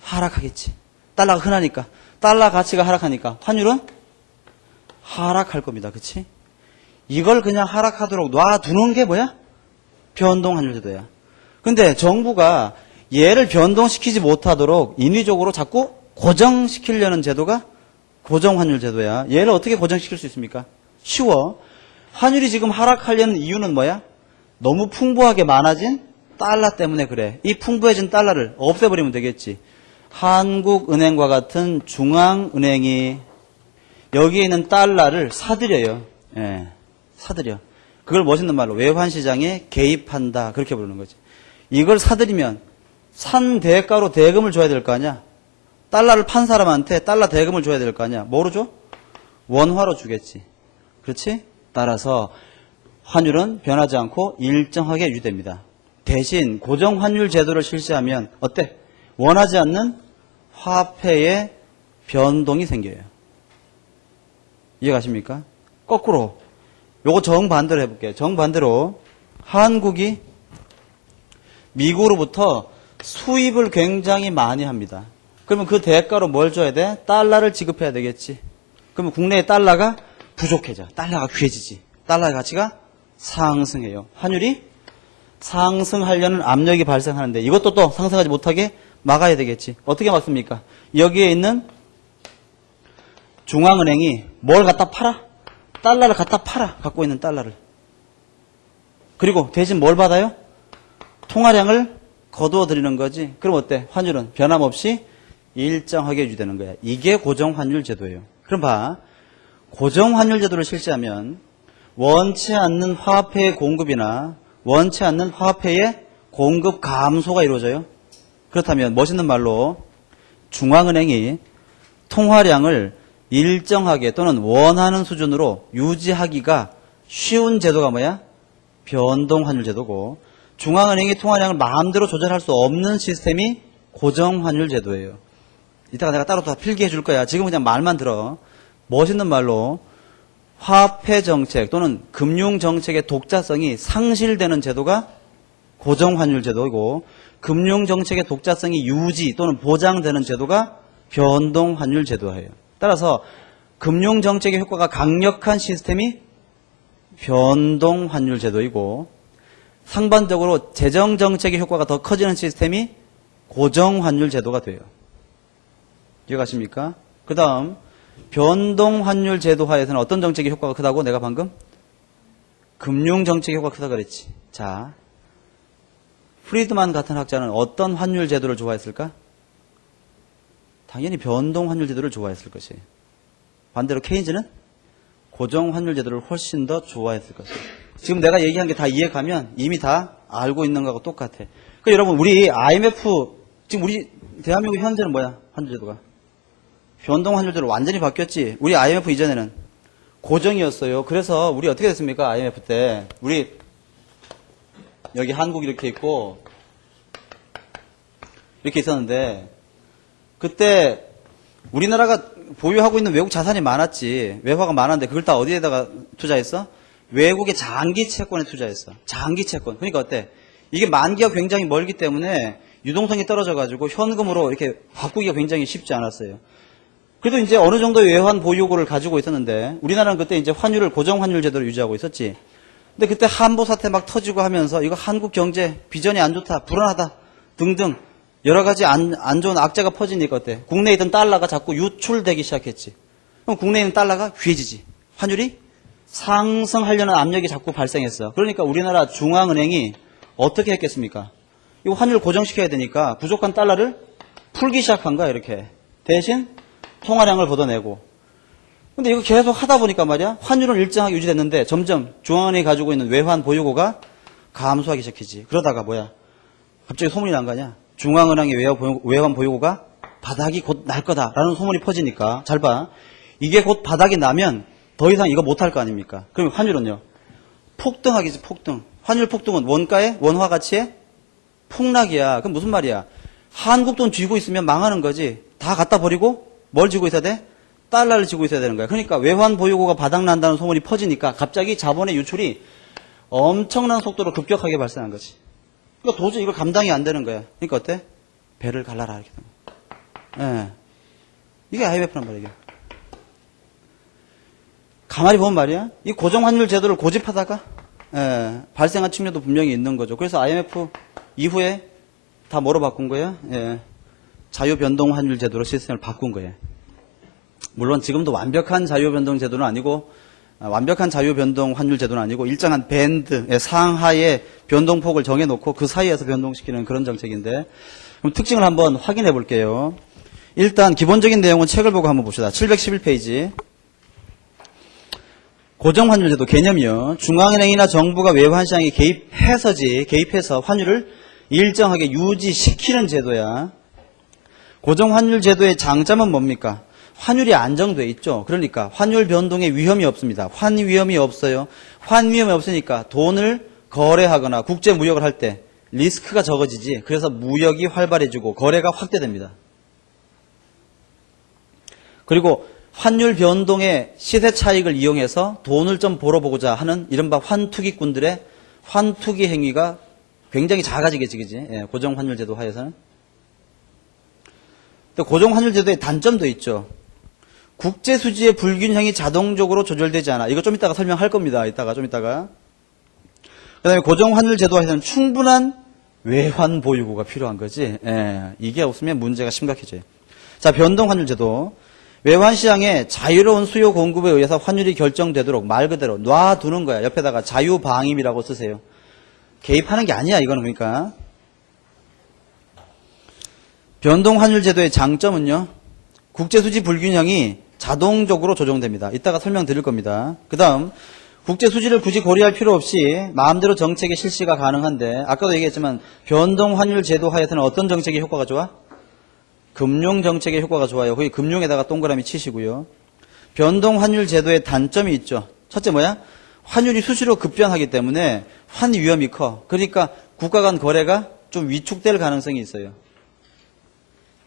하락하겠지. 달러가 흔하니까. 달러 가치가 하락하니까 환율은 하락할 겁니다. 그치? 이걸 그냥 하락하도록 놔두는 게 뭐야? 변동환율 제도야. 근데 정부가 얘를 변동시키지 못하도록 인위적으로 자꾸 고정시키려는 제도가 고정환율 제도야. 얘를 어떻게 고정시킬 수 있습니까? 쉬워. 환율이 지금 하락하려는 이유는 뭐야? 너무 풍부하게 많아진 달러 때문에 그래. 이 풍부해진 달러를 없애버리면 되겠지. 한국은행과 같은 중앙은행이 여기에 있는 달러를 사들여요. 예, 사들여. 그걸 멋있는 말로 외환시장에 개입한다. 그렇게 부르는 거지. 이걸 사들이면 산 대가로 대금을 줘야 될 거 아니야. 달러를 판 사람한테 달러 대금을 줘야 될 거 아니야. 뭐로 줘? 원화로 주겠지. 그렇지? 따라서 환율은 변하지 않고 일정하게 유지됩니다. 대신 고정환율 제도를 실시하면 어때? 원하지 않는 화폐의 변동이 생겨요. 이해가십니까? 거꾸로 요거 정반대로 해볼게요. 정반대로 한국이 미국으로부터 수입을 굉장히 많이 합니다. 그러면 그 대가로 뭘 줘야 돼? 달러를 지급해야 되겠지. 그러면 국내의 달러가 부족해져. 달러가 귀해지지. 달러의 가치가 상승해요. 환율이 상승하려는 압력이 발생하는데 이것도 또 상승하지 못하게 막아야 되겠지. 어떻게 막습니까? 여기에 있는 중앙은행이 뭘 갖다 팔아? 달러를 갖다 팔아. 갖고 있는 달러를. 그리고 대신 뭘 받아요? 통화량을 거두어 드리는 거지. 그럼 어때? 환율은 변함없이 일정하게 유지되는 거야. 이게 고정환율 제도예요. 그럼 봐. 고정환율 제도를 실시하면 원치 않는 화폐의 공급이나 원치 않는 화폐의 공급 감소가 이루어져요. 그렇다면 멋있는 말로 중앙은행이 통화량을 일정하게 또는 원하는 수준으로 유지하기가 쉬운 제도가 뭐야? 변동환율 제도고 중앙은행이 통화량을 마음대로 조절할 수 없는 시스템이 고정환율 제도예요. 이따가 내가 따로 다 필기해 줄 거야. 지금 그냥 말만 들어. 멋있는 말로 화폐 정책 또는 금융 정책의 독자성이 상실되는 제도가 고정환율 제도이고 금융 정책의 독자성이 유지 또는 보장되는 제도가 변동환율 제도예요. 따라서 금융 정책의 효과가 강력한 시스템이 변동환율 제도이고 상반적으로 재정 정책의 효과가 더 커지는 시스템이 고정환율 제도가 돼요. 이해가십니까? 그 다음 변동환율 제도 하에서는 어떤 정책의 효과가 크다고 내가 방금? 금융정책의 효과가 크다고 그랬지. 자, 프리드만 같은 학자는 어떤 환율 제도를 좋아했을까? 당연히 변동환율 제도를 좋아했을 것이. 반대로 케인즈는 고정환율 제도를 훨씬 더 좋아했을 것이. 지금 내가 얘기한 게 다 이해가면 이미 다 알고 있는 거하고 똑같아. 그러니까 여러분 우리 IMF 지금 우리 대한민국 현재는 뭐야? 환율 제도가. 변동환율제로 완전히 바뀌었지. 우리 IMF 이전에는 고정이었어요. 그래서 우리 어떻게 됐습니까? IMF 때 우리 여기 한국 이렇게 있고 이렇게 있었는데 그때 우리나라가 보유하고 있는 외국 자산이 많았지. 외화가 많았는데 그걸 다 어디에다가 투자했어? 외국의 장기 채권에 투자했어. 장기 채권. 그러니까 어때? 이게 만기가 굉장히 멀기 때문에 유동성이 떨어져가지고 현금으로 이렇게 바꾸기가 굉장히 쉽지 않았어요. 그래도 이제 어느 정도의 외환 보유고를 가지고 있었는데 우리나라는 그때 이제 환율을 고정환율 제도를 유지하고 있었지. 근데 그때 한보 사태 막 터지고 하면서 이거 한국 경제 비전이 안 좋다, 불안하다 등등 여러 가지 안 좋은 악재가 퍼지니까 어때? 국내에 있던 달러가 자꾸 유출되기 시작했지. 그럼 국내에 있는 달러가 귀해지지. 환율이 상승하려는 압력이 자꾸 발생했어. 그러니까 우리나라 중앙은행이 어떻게 했겠습니까? 이거 환율 고정시켜야 되니까 부족한 달러를 풀기 시작한 거야, 이렇게. 대신 통화량을 걷어내고. 근데 이거 계속 하다 보니까 말이야, 환율은 일정하게 유지됐는데 점점 중앙은행이 가지고 있는 외환 보유고가 감소하기 시작했지. 그러다가 뭐야? 갑자기 소문이 난 거 아니야? 중앙은행의 외환 보유고가 바닥이 곧 날 거다라는 소문이 퍼지니까 잘 봐. 이게 곧 바닥이 나면 더 이상 이거 못할 거 아닙니까? 그럼 환율은요? 폭등하겠지, 폭등. 환율 폭등은 원화 가치의 폭락이야. 그럼 무슨 말이야? 한국 돈 쥐고 있으면 망하는 거지. 다 갖다 버리고 뭘 쥐고 있어야 돼? 달러를 쥐고 있어야 되는 거야. 그러니까 외환 보유고가 바닥난다는 소문이 퍼지니까 갑자기 자본의 유출이 엄청난 속도로 급격하게 발생한 거지. 그러니까 도저히 이걸 감당이 안 되는 거야. 그러니까 어때? 배를 갈라라. 이렇게 되는 거야. 예. 이게 IMF란 말이야. 가만히 보면 말이야. 이 고정환율 제도를 고집하다가 발생한 측면도 분명히 있는 거죠. 그래서 IMF 이후에 다 뭐로 바꾼 거야? 자유변동환율 제도로 시스템을 바꾼 거예요. 물론 지금도 완벽한 자유변동 제도는 아니고 완벽한 자유 변동 환율 제도는 아니고 일정한 밴드, 상하의 변동폭을 정해놓고 그 사이에서 변동시키는 그런 정책인데, 그럼 특징을 한번 확인해 볼게요. 일단 기본적인 내용은 책을 보고 한번 봅시다. 711페이지. 고정환율제도 개념이요. 중앙은행이나 정부가 외환시장에 개입해서 환율을 일정하게 유지시키는 제도야. 고정환율제도의 장점은 뭡니까? 환율이 안정돼 있죠. 그러니까 환율 변동에 위험이 없습니다. 환위험이 없어요. 환위험이 없으니까 돈을 거래하거나 국제 무역을 할 때 리스크가 적어지지. 그래서 무역이 활발해지고 거래가 확대됩니다. 그리고 환율 변동의 시세 차익을 이용해서 돈을 좀 벌어보고자 하는 이른바 환투기꾼들의 환투기 행위가 굉장히 작아지겠지, 그지? 예, 고정환율제도 하에서는. 또 고정환율제도의 단점도 있죠. 국제수지의 불균형이 자동적으로 조절되지 않아. 이거 좀 이따가 설명할 겁니다. 좀 이따가. 그 다음에 고정환율제도에서는 충분한 외환 보유고가 필요한 거지. 예, 이게 없으면 문제가 심각해져요. 자, 변동환율제도. 외환시장의 자유로운 수요 공급에 의해서 환율이 결정되도록 말 그대로 놔두는 거야. 옆에다가 자유방임이라고 쓰세요. 개입하는 게 아니야, 이거는. 그러니까. 변동환율제도의 장점은요. 국제수지 불균형이 자동적으로 조정됩니다. 이따가 설명드릴 겁니다. 그 다음 국제수지를 굳이 고려할 필요 없이 마음대로 정책의 실시가 가능한데, 아까도 얘기했지만 변동환율제도 하에서는 어떤 정책의 효과가 좋아? 금융정책의 효과가 좋아요. 거기 금융에다가 동그라미 치시고요. 변동환율제도의 단점이 있죠. 첫째 뭐야? 환율이 수시로 급변하기 때문에 환위험이 커. 그러니까 국가 간 거래가 좀 위축될 가능성이 있어요.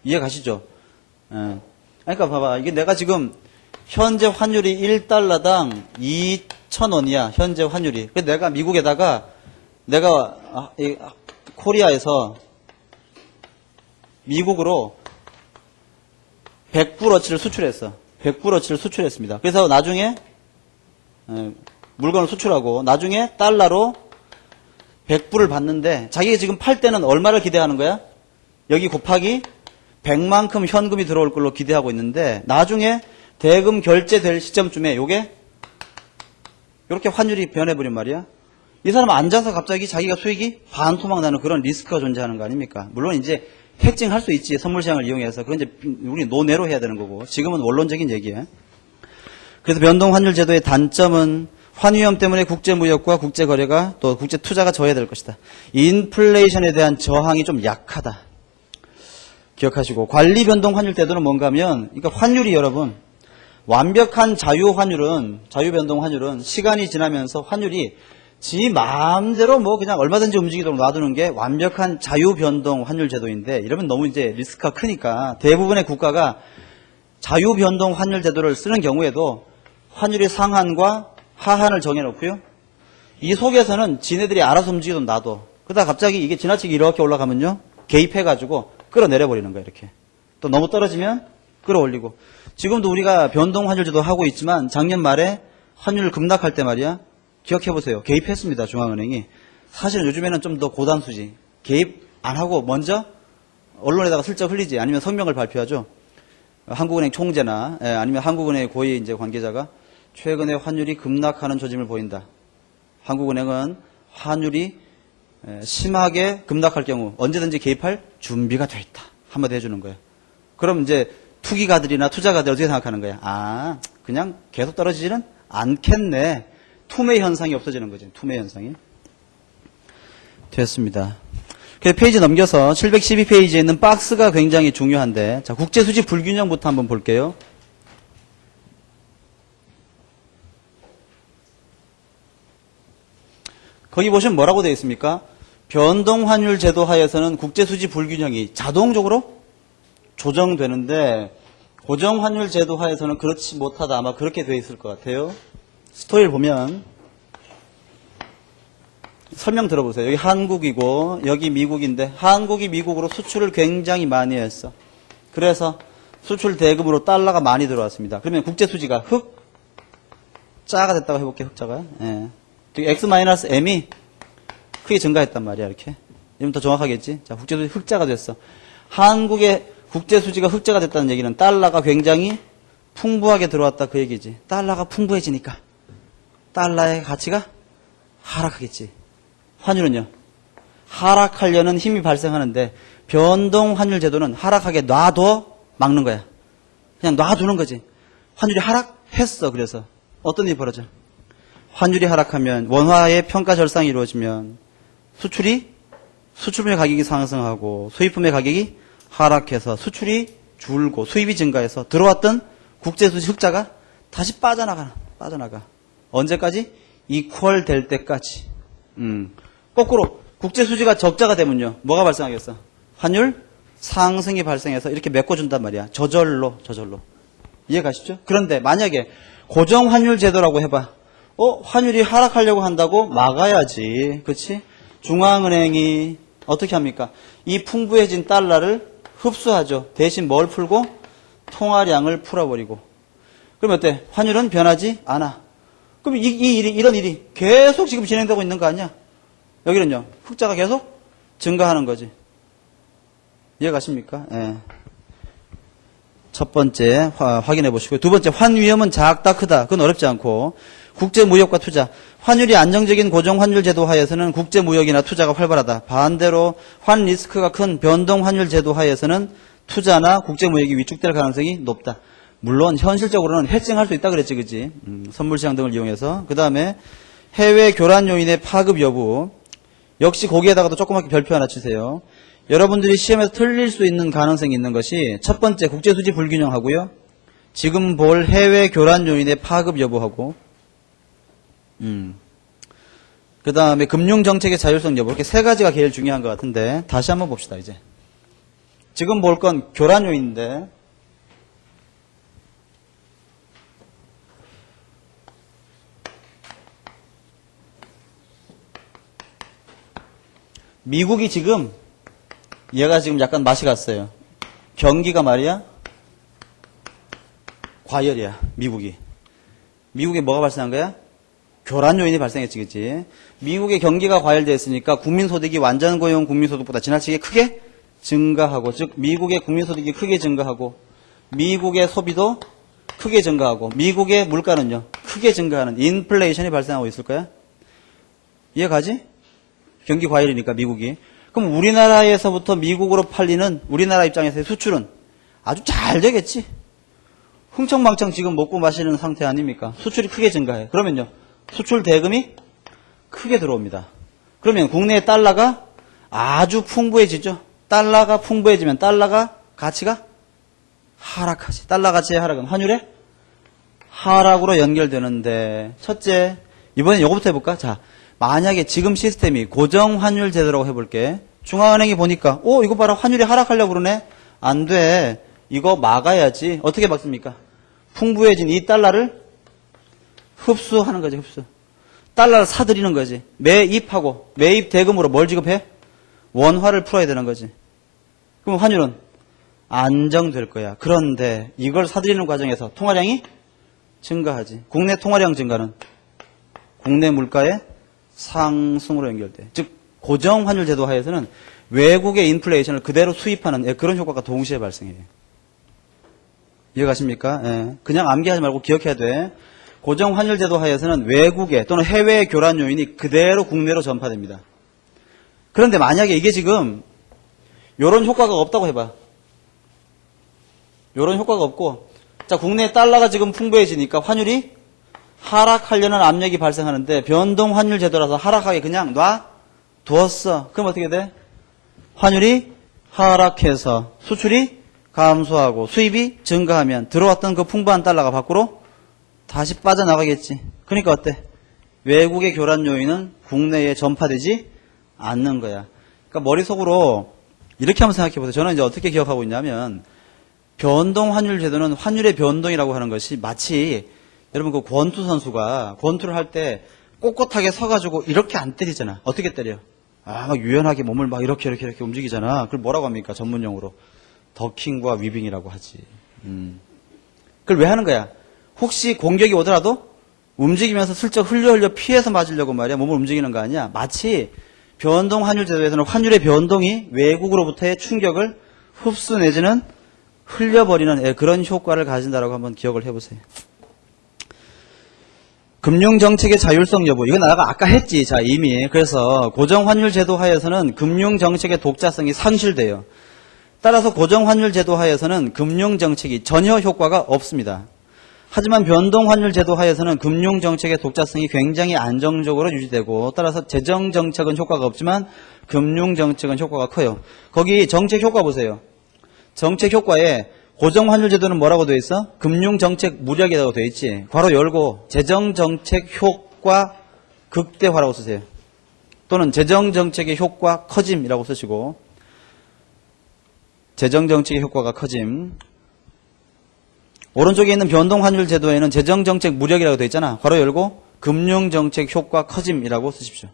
이해 가시죠? 예. 그러니까 봐봐. 이게 내가 지금 현재 환율이 1달러당 2,000원이야. 현재 환율이. 그래서 내가 미국에다가 내가 코리아에서 미국으로 100불어치를 수출했어. 100불어치를 수출했습니다. 그래서 나중에 물건을 수출하고 나중에 달러로 100불을 받는데 자기가 지금 팔 때는 얼마를 기대하는 거야? 여기 곱하기 100만큼 현금이 들어올 걸로 기대하고 있는데 나중에 대금 결제될 시점쯤에 요게 이렇게 환율이 변해버린 말이야. 이 사람은 앉아서 갑자기 자기가 수익이 반토막 나는 그런 리스크가 존재하는 거 아닙니까? 물론 이제 해칭할 수 있지. 선물시장을 이용해서. 그건 이제 우리 논외로 해야 되는 거고. 지금은 원론적인 얘기예요. 그래서 변동환율제도의 단점은 환위험 때문에 국제무역과 국제거래가 또 국제투자가 저해될 것이다. 인플레이션에 대한 저항이 좀 약하다. 기억하시고, 관리변동환율제도는 뭔가 하면, 그러니까 환율이 여러분, 완벽한 자유변동환율은 시간이 지나면서 환율이 지 마음대로 뭐 그냥 얼마든지 움직이도록 놔두는 게 완벽한 자유변동 환율 제도인데, 이러면 너무 이제 리스크가 크니까 대부분의 국가가 자유변동 환율 제도를 쓰는 경우에도 환율의 상한과 하한을 정해놓고요. 이 속에서는 지네들이 알아서 움직이도록 놔둬. 그러다 갑자기 이게 지나치게 이렇게 올라가면요. 개입해가지고 끌어내려버리는 거야, 이렇게. 또 너무 떨어지면 끌어올리고. 지금도 우리가 변동 환율 제도 하고 있지만 작년 말에 환율 급락할 때 말이야. 기억해보세요. 개입했습니다. 중앙은행이. 사실은 요즘에는 좀 더 고단수지. 개입 안 하고 먼저 언론에다가 슬쩍 흘리지. 아니면 성명을 발표하죠. 한국은행 총재나 아니면 한국은행의 고위 이제 관계자가 최근에 환율이 급락하는 조짐을 보인다. 한국은행은 환율이 심하게 급락할 경우 언제든지 개입할 준비가 돼 있다. 한마디 해주는 거예요. 그럼 이제 투기가들이나 투자가들 어떻게 생각하는 거야? 아, 그냥 계속 떨어지지는 않겠네. 투매 현상이 없어지는 거죠. 투매 현상이. 됐습니다. 그래서 페이지 넘겨서 712페이지에 있는 박스가 굉장히 중요한데, 자, 국제수지 불균형부터 한번 볼게요. 거기 보시면 뭐라고 되어 있습니까? 변동환율 제도 하에서는 국제수지 불균형이 자동적으로 조정되는데, 고정환율 제도 하에서는 그렇지 못하다. 아마 그렇게 되어 있을 것 같아요. 스토리를 보면 설명 들어보세요. 여기 한국이고 여기 미국인데, 한국이 미국으로 수출을 굉장히 많이 했어. 그래서 수출 대금으로 달러가 많이 들어왔습니다. 그러면 국제수지가 흑자가 됐다고 해볼게요. 흑자가. 예. X-M이 크게 증가했단 말이야. 이렇게. 이러면 더 정확하겠지? 자, 국제수지 흑자가 됐어. 한국의 국제수지가 흑자가 됐다는 얘기는 달러가 굉장히 풍부하게 들어왔다 그 얘기지. 달러가 풍부해지니까 달러의 가치가 하락하겠지. 환율은요. 하락하려는 힘이 발생하는데 변동 환율 제도는 하락하게 놔둬 막는 거야. 그냥 놔두는 거지. 환율이 하락했어. 그래서 어떤 일이 벌어져? 환율이 하락하면 원화의 평가 절상이 이루어지면 수출품의 가격이 상승하고 수입품의 가격이 하락해서 수출이 줄고 수입이 증가해서 들어왔던 국제수지 흑자가 다시 빠져나가. 언제까지? 이퀄 될 때까지. 거꾸로 국제수지가 적자가 되면요. 뭐가 발생하겠어? 환율 상승이 발생해서 이렇게 메꿔준단 말이야. 저절로. 이해 가시죠? 그런데 만약에 고정환율 제도라고 해봐. 환율이 하락하려고 한다고 막아야지. 그치? 중앙은행이 어떻게 합니까? 이 풍부해진 달러를 흡수하죠. 대신 뭘 풀고? 통화량을 풀어버리고. 그럼 어때? 환율은 변하지 않아. 그럼 이런 일이 계속 지금 진행되고 있는 거 아니야? 여기는요. 흑자가 계속 증가하는 거지. 이해 가십니까? 예. 첫 번째 확인해 보시고요. 두 번째, 환 위험은 작다 크다. 그건 어렵지 않고 국제무역과 투자. 환율이 안정적인 고정환율 제도 하에서는 국제무역이나 투자가 활발하다. 반대로 환 리스크가 큰 변동 환율 제도 하에서는 투자나 국제무역이 위축될 가능성이 높다. 물론 현실적으로는 해칭할 수 있다 그랬지, 그지? 선물시장 등을 이용해서. 그 다음에 해외 교란 요인의 파급 여부. 역시 거기에다가도 조그맣게 별표 하나 치세요. 여러분들이 시험에서 틀릴 수 있는 가능성이 있는 것이 첫 번째 국제수지 불균형하고요. 지금 볼 해외 교란 요인의 파급 여부하고 그 다음에 금융정책의 자율성 여부. 이렇게 세 가지가 제일 중요한 것 같은데 다시 한번 봅시다. 이제 지금 볼 건 교란 요인인데 미국이 지금 얘가 지금 약간 맛이 갔어요. 경기가 말이야 과열이야. 미국이 뭐가 발생한 거야? 교란 요인이 발생했지, 그치? 미국의 경기가 과열되어 있으니까 국민소득이 완전 고용 국민소득보다 지나치게 크게 증가하고, 즉 미국의 국민소득이 크게 증가하고 미국의 소비도 크게 증가하고 미국의 물가는요 크게 증가하는 인플레이션이 발생하고 있을 거야. 이해 가지? 경기 과열이니까 미국이. 그럼 우리나라에서부터 미국으로 팔리는 우리나라 입장에서의 수출은 아주 잘 되겠지. 흥청망청 지금 먹고 마시는 상태 아닙니까? 수출이 크게 증가해. 그러면요 수출 대금이 크게 들어옵니다. 그러면 국내의 달러가 아주 풍부해지죠. 달러가 풍부해지면 달러가 가치가 하락하지. 달러 가치의 하락은 환율의 하락으로 연결되는데, 첫째, 이번엔 이거부터 해볼까? 자, 만약에 지금 시스템이 고정환율 제도라고 해볼게. 중앙은행이 보니까 이거 봐라, 환율이 하락하려고 그러네. 안 돼. 이거 막아야지. 어떻게 막습니까? 풍부해진 이 달러를 흡수하는 거지. 흡수. 달러를 사들이는 거지. 매입하고 매입 대금으로 뭘 지급해? 원화를 풀어야 되는 거지. 그럼 환율은 안정될 거야. 그런데 이걸 사들이는 과정에서 통화량이 증가하지. 국내 통화량 증가는 국내 물가의 상승으로 연결돼. 즉 고정환율 제도 하에서는 외국의 인플레이션을 그대로 수입하는 그런 효과가 동시에 발생해요. 이해가십니까? 예. 그냥 암기하지 말고 기억해야 돼. 고정환율 제도 하에서는 외국의 또는 해외의 교란 요인이 그대로 국내로 전파됩니다. 그런데 만약에 이게 지금 이런 효과가 없다고 해봐. 이런 효과가 없고, 자, 국내 달러가 지금 풍부해지니까 환율이 하락하려는 압력이 발생하는데 변동 환율 제도라서 하락하게 그냥 놔두었어. 그럼 어떻게 돼? 환율이 하락해서 수출이 감소하고 수입이 증가하면 들어왔던 그 풍부한 달러가 밖으로 다시 빠져나가겠지. 그러니까 어때? 외국의 교란 요인은 국내에 전파되지 않는 거야. 그러니까 머릿속으로 이렇게 한번 생각해 보세요. 저는 이제 어떻게 기억하고 있냐면, 변동 환율 제도는 환율의 변동이라고 하는 것이 마치 여러분 그 권투 선수가 권투를 할 때 꼿꼿하게 서가지고 이렇게 안 때리잖아. 어떻게 때려? 막 유연하게 몸을 막 이렇게 움직이잖아. 그걸 뭐라고 합니까? 전문용어로 더킹과 위빙이라고 하지. 그걸 왜 하는 거야? 혹시 공격이 오더라도 움직이면서 슬쩍 흘려 피해서 맞으려고 말이야. 몸을 움직이는 거 아니야. 마치 변동 환율 제도에서는 환율의 변동이 외국으로부터의 충격을 흡수 내지는 흘려버리는 그런 효과를 가진다라고 한번 기억을 해보세요. 금융정책의 자율성 여부. 이건 내가 아까 했지. 자, 이미. 그래서 고정환율 제도 하에서는 금융정책의 독자성이 상실돼요. 따라서 고정환율 제도 하에서는 금융정책이 전혀 효과가 없습니다. 하지만 변동환율 제도 하에서는 금융정책의 독자성이 굉장히 안정적으로 유지되고 따라서 재정정책은 효과가 없지만 금융정책은 효과가 커요. 거기 정책 효과 보세요. 정책 효과에 고정환율 제도는 뭐라고 되어 있어? 금융정책 무력이라고 되어 있지. 괄호 열고 재정정책 효과 극대화라고 쓰세요. 또는 재정정책의 효과 커짐이라고 쓰시고 재정정책의 효과가 커짐. 오른쪽에 있는 변동환율 제도에는 재정정책 무력이라고 되어 있잖아. 괄호 열고 금융정책 효과 커짐이라고 쓰십시오.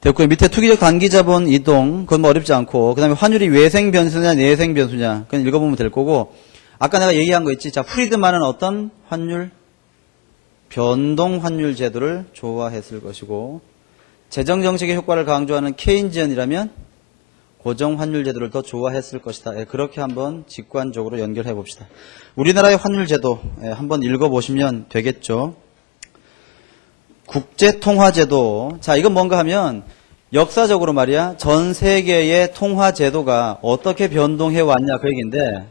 됐고요. 밑에 투기적 단기자본 이동, 그건 뭐 어렵지 않고, 그 다음에 환율이 외생 변수냐, 내생 변수냐, 그건 읽어보면 될 거고, 아까 내가 얘기한 거 있지. 자, 프리드만은 어떤 환율? 변동 환율 제도를 좋아했을 것이고, 재정정책의 효과를 강조하는 케인지언이라면 고정 환율 제도를 더 좋아했을 것이다. 예, 그렇게 한번 직관적으로 연결해 봅시다. 우리나라의 환율 제도, 한번 읽어보시면 되겠죠. 국제통화제도. 자, 이건 뭔가 하면 역사적으로 말이야 전 세계의 통화제도가 어떻게 변동해 왔냐 그 얘기인데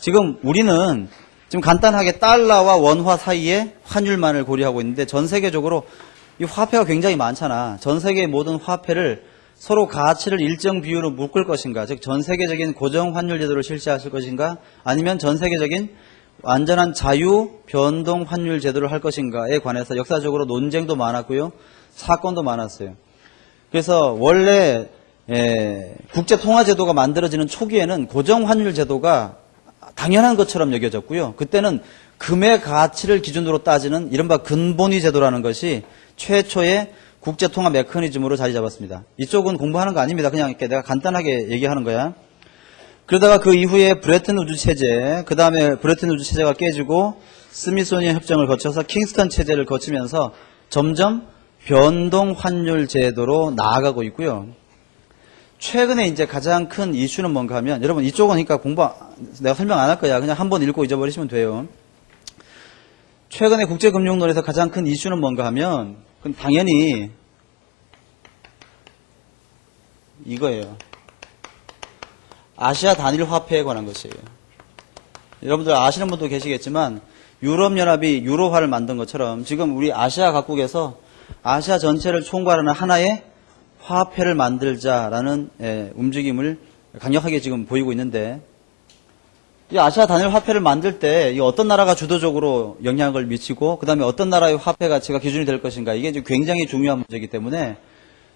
지금 우리는 지금 간단하게 달러와 원화 사이에 환율만을 고려하고 있는데 전 세계적으로 이 화폐가 굉장히 많잖아. 전 세계의 모든 화폐를 서로 가치를 일정 비율로 묶을 것인가, 즉 전 세계적인 고정 환율 제도를 실시하실 것인가, 아니면 전 세계적인 완전한 자유 변동 환율 제도를 할 것인가에 관해서 역사적으로 논쟁도 많았고요. 사건도 많았어요. 그래서 원래 국제 통화 제도가 만들어지는 초기에는 고정 환율 제도가 당연한 것처럼 여겨졌고요. 그때는 금의 가치를 기준으로 따지는 이른바 근본위 제도라는 것이 최초의 국제 통화 메커니즘으로 자리 잡았습니다. 이쪽은 공부하는 거 아닙니다. 그냥 이렇게 내가 간단하게 얘기하는 거야. 그러다가 그 이후에 브레튼 우드 체제, 그 다음에 브레튼 우드 체제가 깨지고 스미소니언 협정을 거쳐서 킹스턴 체제를 거치면서 점점 변동 환율 제도로 나아가고 있고요. 최근에 이제 가장 큰 이슈는 뭔가 하면, 여러분 이쪽은 그러니까 내가 설명 안 할 거야. 그냥 한번 읽고 잊어버리시면 돼요. 최근에 국제금융론에서 가장 큰 이슈는 뭔가 하면, 그건 당연히 이거예요. 아시아 단일 화폐에 관한 것이에요. 여러분들 아시는 분도 계시겠지만 유럽연합이 유로화를 만든 것처럼 지금 우리 아시아 각국에서 아시아 전체를 총괄하는 하나의 화폐를 만들자라는 움직임을 강력하게 지금 보이고 있는데, 이 아시아 단일 화폐를 만들 때 어떤 나라가 주도적으로 영향을 미치고 그 다음에 어떤 나라의 화폐 가치가 기준이 될 것인가, 이게 지금 굉장히 중요한 문제이기 때문에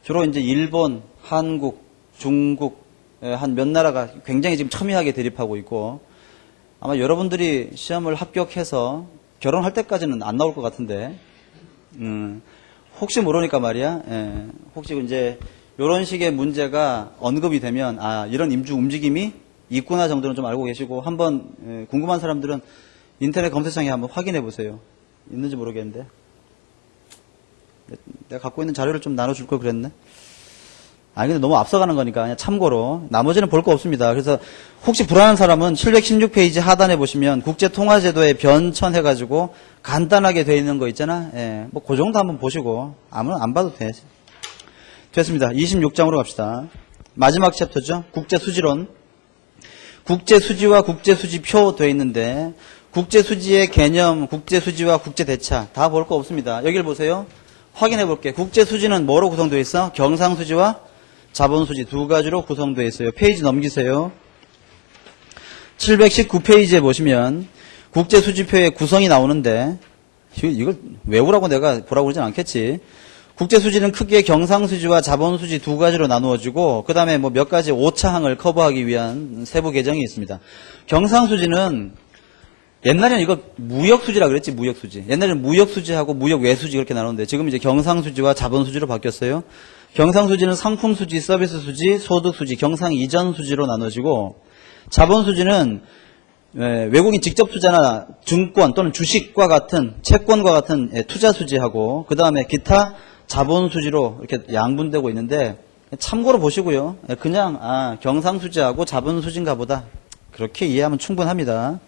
주로 이제 일본, 한국, 중국 한 몇 나라가 굉장히 지금 첨예하게 대립하고 있고, 아마 여러분들이 시험을 합격해서 결혼할 때까지는 안 나올 것 같은데, 혹시 모르니까 말이야. 혹시 이제 이런 식의 문제가 언급이 되면 이런 움직임이 있구나 정도는 좀 알고 계시고, 한번 궁금한 사람들은 인터넷 검색창에 한번 확인해 보세요. 있는지 모르겠는데 내가 갖고 있는 자료를 좀 나눠줄 걸 그랬네. 근데 너무 앞서가는 거니까 그냥 참고로, 나머지는 볼 거 없습니다. 그래서 혹시 불안한 사람은 716페이지 하단에 보시면 국제통화제도에 변천해가지고 간단하게 되어 있는 거 있잖아. 뭐 그 정도 한번 보시고 아무나 안 봐도 돼. 됐습니다. 26장으로 갑시다. 마지막 챕터죠. 국제수지론. 국제수지와 국제수지표 되어 있는데 국제수지의 개념, 국제수지와 국제대차 다 볼 거 없습니다. 여기를 보세요. 확인해 볼게. 국제수지는 뭐로 구성되어 있어? 경상수지와 자본수지 두 가지로 구성되어 있어요. 페이지 넘기세요. 719페이지에 보시면 국제수지표의 구성이 나오는데, 이걸 외우라고 내가 보라고 그러진 않겠지. 국제수지는 크게 경상수지와 자본수지 두 가지로 나누어지고, 그 다음에 뭐 몇 가지 오차항을 커버하기 위한 세부 개정이 있습니다. 경상수지는 옛날에는 이거 무역수지라 그랬지, 무역수지. 옛날에는 무역수지하고 무역외수지 그렇게 나누는데 지금 이제 경상수지와 자본수지로 바뀌었어요. 경상수지는 상품수지, 서비스수지, 소득수지, 경상이전수지로 나눠지고, 자본수지는 외국인 직접 투자나 증권 또는 주식과 같은 채권과 같은 투자수지하고, 그 다음에 기타 자본수지로 이렇게 양분되고 있는데 참고로 보시고요. 그냥 경상수지하고 자본수지인가 보다 그렇게 이해하면 충분합니다.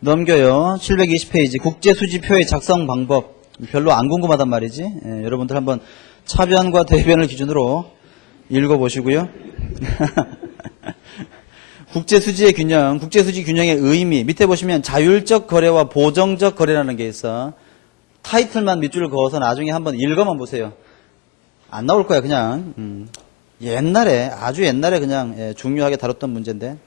넘겨요. 720페이지 국제수지표의 작성 방법. 별로 안 궁금하단 말이지. 예, 여러분들 한번 차변과 대변을 기준으로 읽어보시고요. 국제수지의 균형, 국제수지 균형의 의미. 밑에 보시면 자율적 거래와 보정적 거래라는 게 있어. 타이틀만 밑줄을 그어서 나중에 한번 읽어만 보세요. 안 나올 거야 그냥. 옛날에 아주 옛날에 그냥 중요하게 다뤘던 문제인데.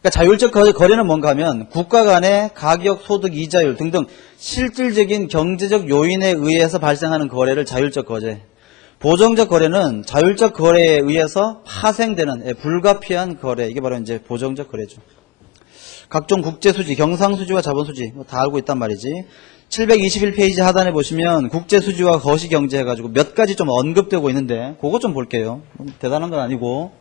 그러니까 자율적 거래는 뭔가 하면 국가 간의 가격, 소득, 이자율 등등 실질적인 경제적 요인에 의해서 발생하는 거래를 자율적 거래. 보정적 거래는 자율적 거래에 의해서 파생되는 불가피한 거래. 이게 바로 이제 보정적 거래죠. 각종 국제수지, 경상수지와 자본수지 다 알고 있단 말이지. 721페이지 하단에 보시면 국제수지와 거시경제 해가지고 몇 가지 좀 언급되고 있는데 그거 좀 볼게요. 대단한 건 아니고.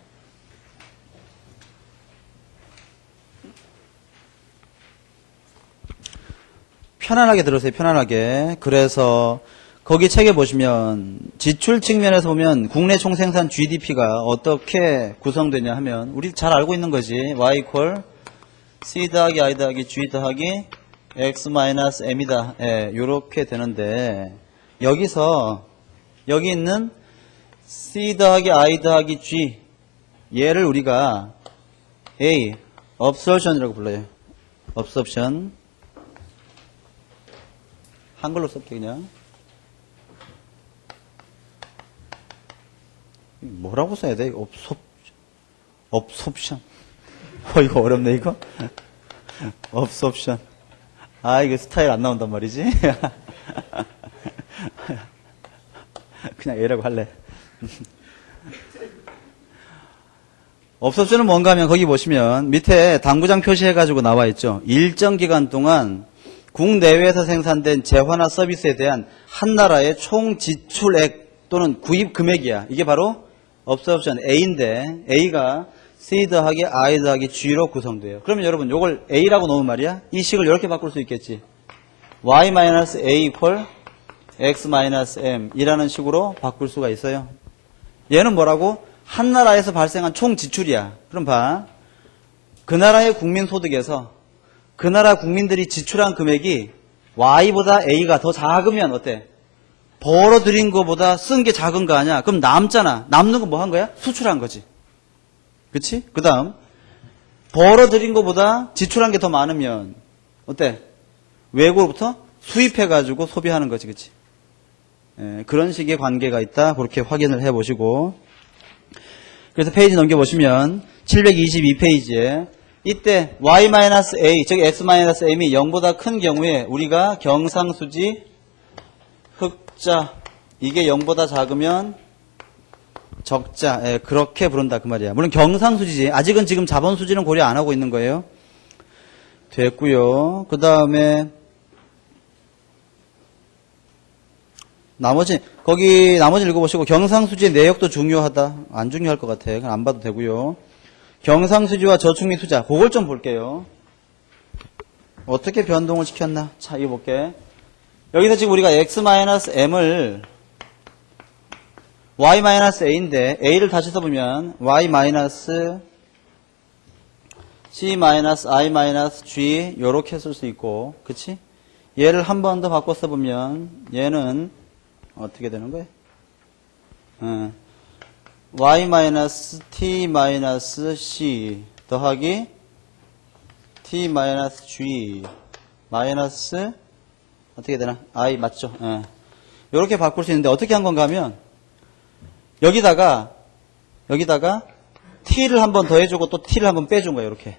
편안하게 들으세요. 편안하게. 그래서 거기 책에 보시면 지출 측면에서 보면 국내 총생산 GDP가 어떻게 구성되냐 하면 우리 잘 알고 있는 거지. Y equal C 더하기 I 더하기 G 더하기 X 마이너스 M이다. 예, 요렇게 되는데 여기서 여기 있는 C 더하기 I 더하기 G 얘를 우리가 A absorption이라고 불러요. absorption 한글로 써볼게 그냥. 뭐라고 써야 돼? absorption. 이거 어렵네 이거. absorption. 아 이거 스타일 안 나온단 말이지. 그냥 A라고 할래. absorption은 뭔가 하면 거기 보시면 밑에 당구장 표시해가지고 나와 있죠. 일정 기간 동안 국내외에서 생산된 재화나 서비스에 대한 한 나라의 총 지출액 또는 구입 금액이야. 이게 바로 absorption A인데 A가 C 더하기 I 더하기 G로 구성돼요. 그러면 여러분 이걸 A라고 놓으면 말이야. 이 식을 이렇게 바꿀 수 있겠지. Y-A equal X-M 이라는 식으로 바꿀 수가 있어요. 얘는 뭐라고? 한 나라에서 발생한 총 지출이야. 그럼 봐. 그 나라의 국민 소득에서 그 나라 국민들이 지출한 금액이 Y보다 A가 더 작으면 어때? 벌어들인 것보다 쓴 게 작은 거 아니야? 그럼 남잖아. 남는 건 뭐 한 거야? 수출한 거지. 그치? 그 다음 벌어들인 것보다 지출한 게 더 많으면 어때? 외국으로부터 수입해가지고 소비하는 거지. 그치? 그런 식의 관계가 있다. 그렇게 확인을 해보시고 그래서 페이지 넘겨보시면 722페이지에 이때 y-a, 즉 x-m이 0보다 큰 경우에 우리가 경상수지 흑자 이게 0보다 작으면 적자 그렇게 부른다 그 말이야. 물론 경상수지지. 아직은 지금 자본수지는 고려 안 하고 있는 거예요. 됐고요. 그 다음에 나머지 읽어보시고 경상수지의 내역도 중요하다. 안 중요할 것 같아. 그냥 안 봐도 되고요. 경상수지와 저축 및 투자 그걸 좀 볼게요. 어떻게 변동을 시켰나? 자, 이거 볼게. 여기서 지금 우리가 x-m을 y-a인데 a를 다시 써보면 y-c-i-g 요렇게 쓸 수 있고 그치? 얘를 한 번 더 바꿔 써보면 얘는 어떻게 되는 거야? y-t-c 더하기 t-g 마이너스 어떻게 되나? I 맞죠? 이렇게 바꿀 수 있는데 어떻게 한 건가 하면 여기다가 t를 한 번 더해주고 또 t를 한 번 빼준 거예요. 이렇게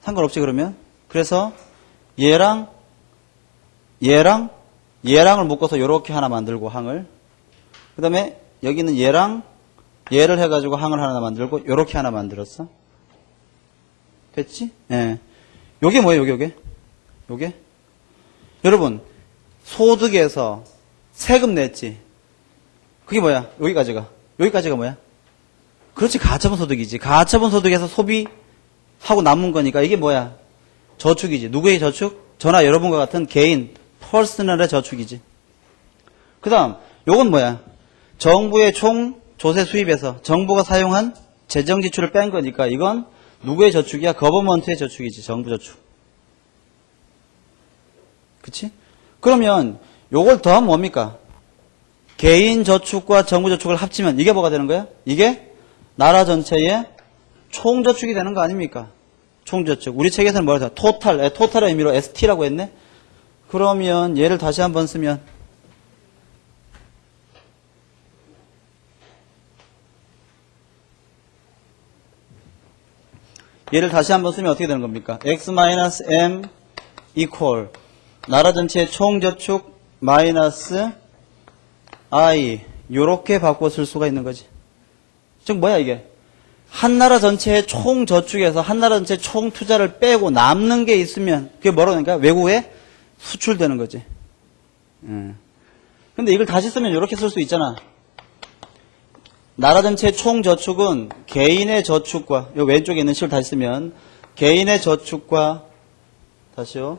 상관없지 그러면? 그래서 얘랑을 묶어서 이렇게 하나 만들고 항을 그 다음에 여기는 얘랑 얘를 해가지고 항을 하나 만들고 이렇게 하나 만들었어. 됐지? 예. 요게 뭐예요? 요게? 여러분 소득에서 세금 냈지. 그게 뭐야? 여기까지가 뭐야? 그렇지 가처분 소득이지. 가처분 소득에서 소비하고 남은 거니까 이게 뭐야? 저축이지. 누구의 저축? 저나 여러분과 같은 개인 퍼스널의 저축이지. 그 다음 요건 뭐야? 정부의 총 조세 수입에서 정부가 사용한 재정 지출을 뺀 거니까 이건 누구의 저축이야? 거버먼트의 저축이지. 정부 저축. 그치? 그러면 요걸 더하면 뭡니까? 개인 저축과 정부 저축을 합치면 이게 뭐가 되는 거야? 이게 나라 전체의 총 저축이 되는 거 아닙니까? 총 저축. 우리 책에서는 뭐라 해서 토탈의 의미로 ST라고 했네? 그러면 얘를 다시 한번 쓰면 어떻게 되는 겁니까? x-m equal 나라 전체의 총 저축 마이너스 I 요렇게 바꿔 쓸 수가 있는 거지. 즉 뭐야 이게? 한 나라 전체의 총 저축에서 한 나라 전체의 총 투자를 빼고 남는 게 있으면 그게 뭐라고 하니까 외국에 수출되는 거지. 근데 이걸 다시 쓰면 이렇게 쓸 수 있잖아. 나라 전체의 총 저축은 개인의 저축과 요 왼쪽에 있는 식을 다시 쓰면 개인의 저축과 다시요.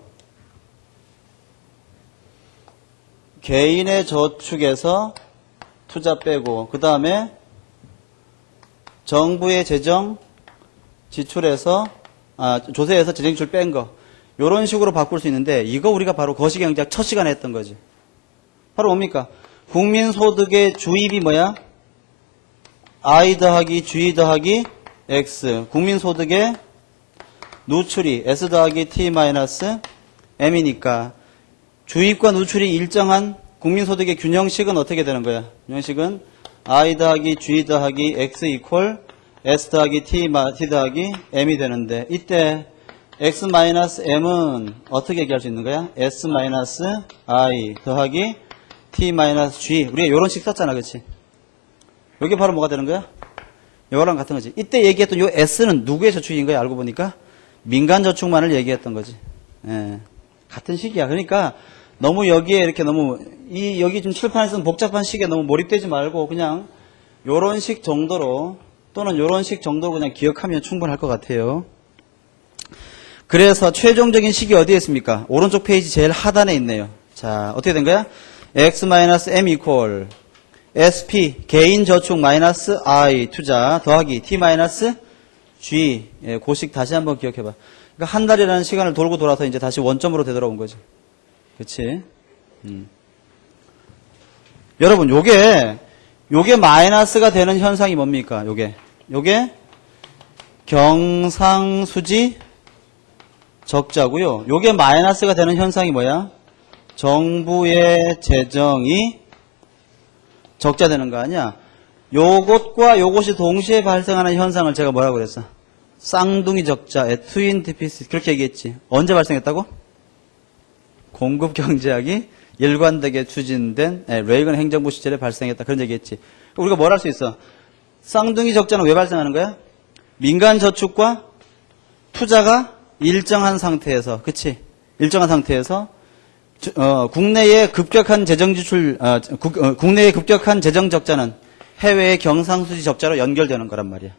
개인의 저축에서 투자 빼고 그 다음에 정부의 재정 지출에서 조세에서 재정 지출 뺀 거 이런 식으로 바꿀 수 있는데 이거 우리가 바로 거시경제학 첫 시간에 했던 거지. 바로 뭡니까? 국민소득의 주입이 뭐야? I 더하기 G 더하기 X 국민소득의 누출이 S 더하기 T 마이너스 M이니까 주입과 누출이 일정한 국민소득의 균형식은 어떻게 되는 거야? 균형식은 I 더하기 G 더하기 X 이퀄 S 더하기 T 더하기 M이 되는데 이때 X 마이너스 M은 어떻게 얘기할 수 있는 거야? S 마이너스 I 더하기 T 마이너스 G 우리가 이런 식 썼잖아 그치? 이게 바로 뭐가 되는 거야? 이거랑 같은 거지. 이때 얘기했던 요 S는 누구의 저축인 거야? 알고 보니까 민간 저축만을 얘기했던 거지. 예. 같은 식이야. 그러니까 너무 여기에 이렇게 너무 여기 좀 칠판에서는 복잡한 식에 너무 몰입되지 말고 그냥 요런 식 정도로 또는 요런 식 정도로 그냥 기억하면 충분할 것 같아요. 그래서 최종적인 식이 어디에 있습니까? 오른쪽 페이지 제일 하단에 있네요. 자, 어떻게 된 거야? x-m equal SP 개인 저축 마이너스 I 투자 더하기 T 마이너스 G 예, 고식 다시 한번 기억해봐. 그러니까 한 달이라는 시간을 돌고 돌아서 이제 다시 원점으로 되돌아온 거지. 그치? 여러분 요게 마이너스가 되는 현상이 뭡니까? 요게 경상수지 적자고요. 요게 마이너스가 되는 현상이 뭐야? 정부의 재정이 적자되는 거 아니야? 요것과 요것이 동시에 발생하는 현상을 제가 뭐라고 그랬어? 쌍둥이 적자, 트윈 디피시트 그렇게 얘기했지. 언제 발생했다고? 공급 경제학이 일관되게 추진된 레이건 행정부 시절에 발생했다. 그런 얘기했지. 우리가 뭘 할 수 있어? 쌍둥이 적자는 왜 발생하는 거야? 민간 저축과 투자가 일정한 상태에서, 그치? 일정한 상태에서 국내의 급격한 재정 지출, 국내의 급격한 재정 적자는 해외의 경상수지 적자로 연결되는 거란 말이야.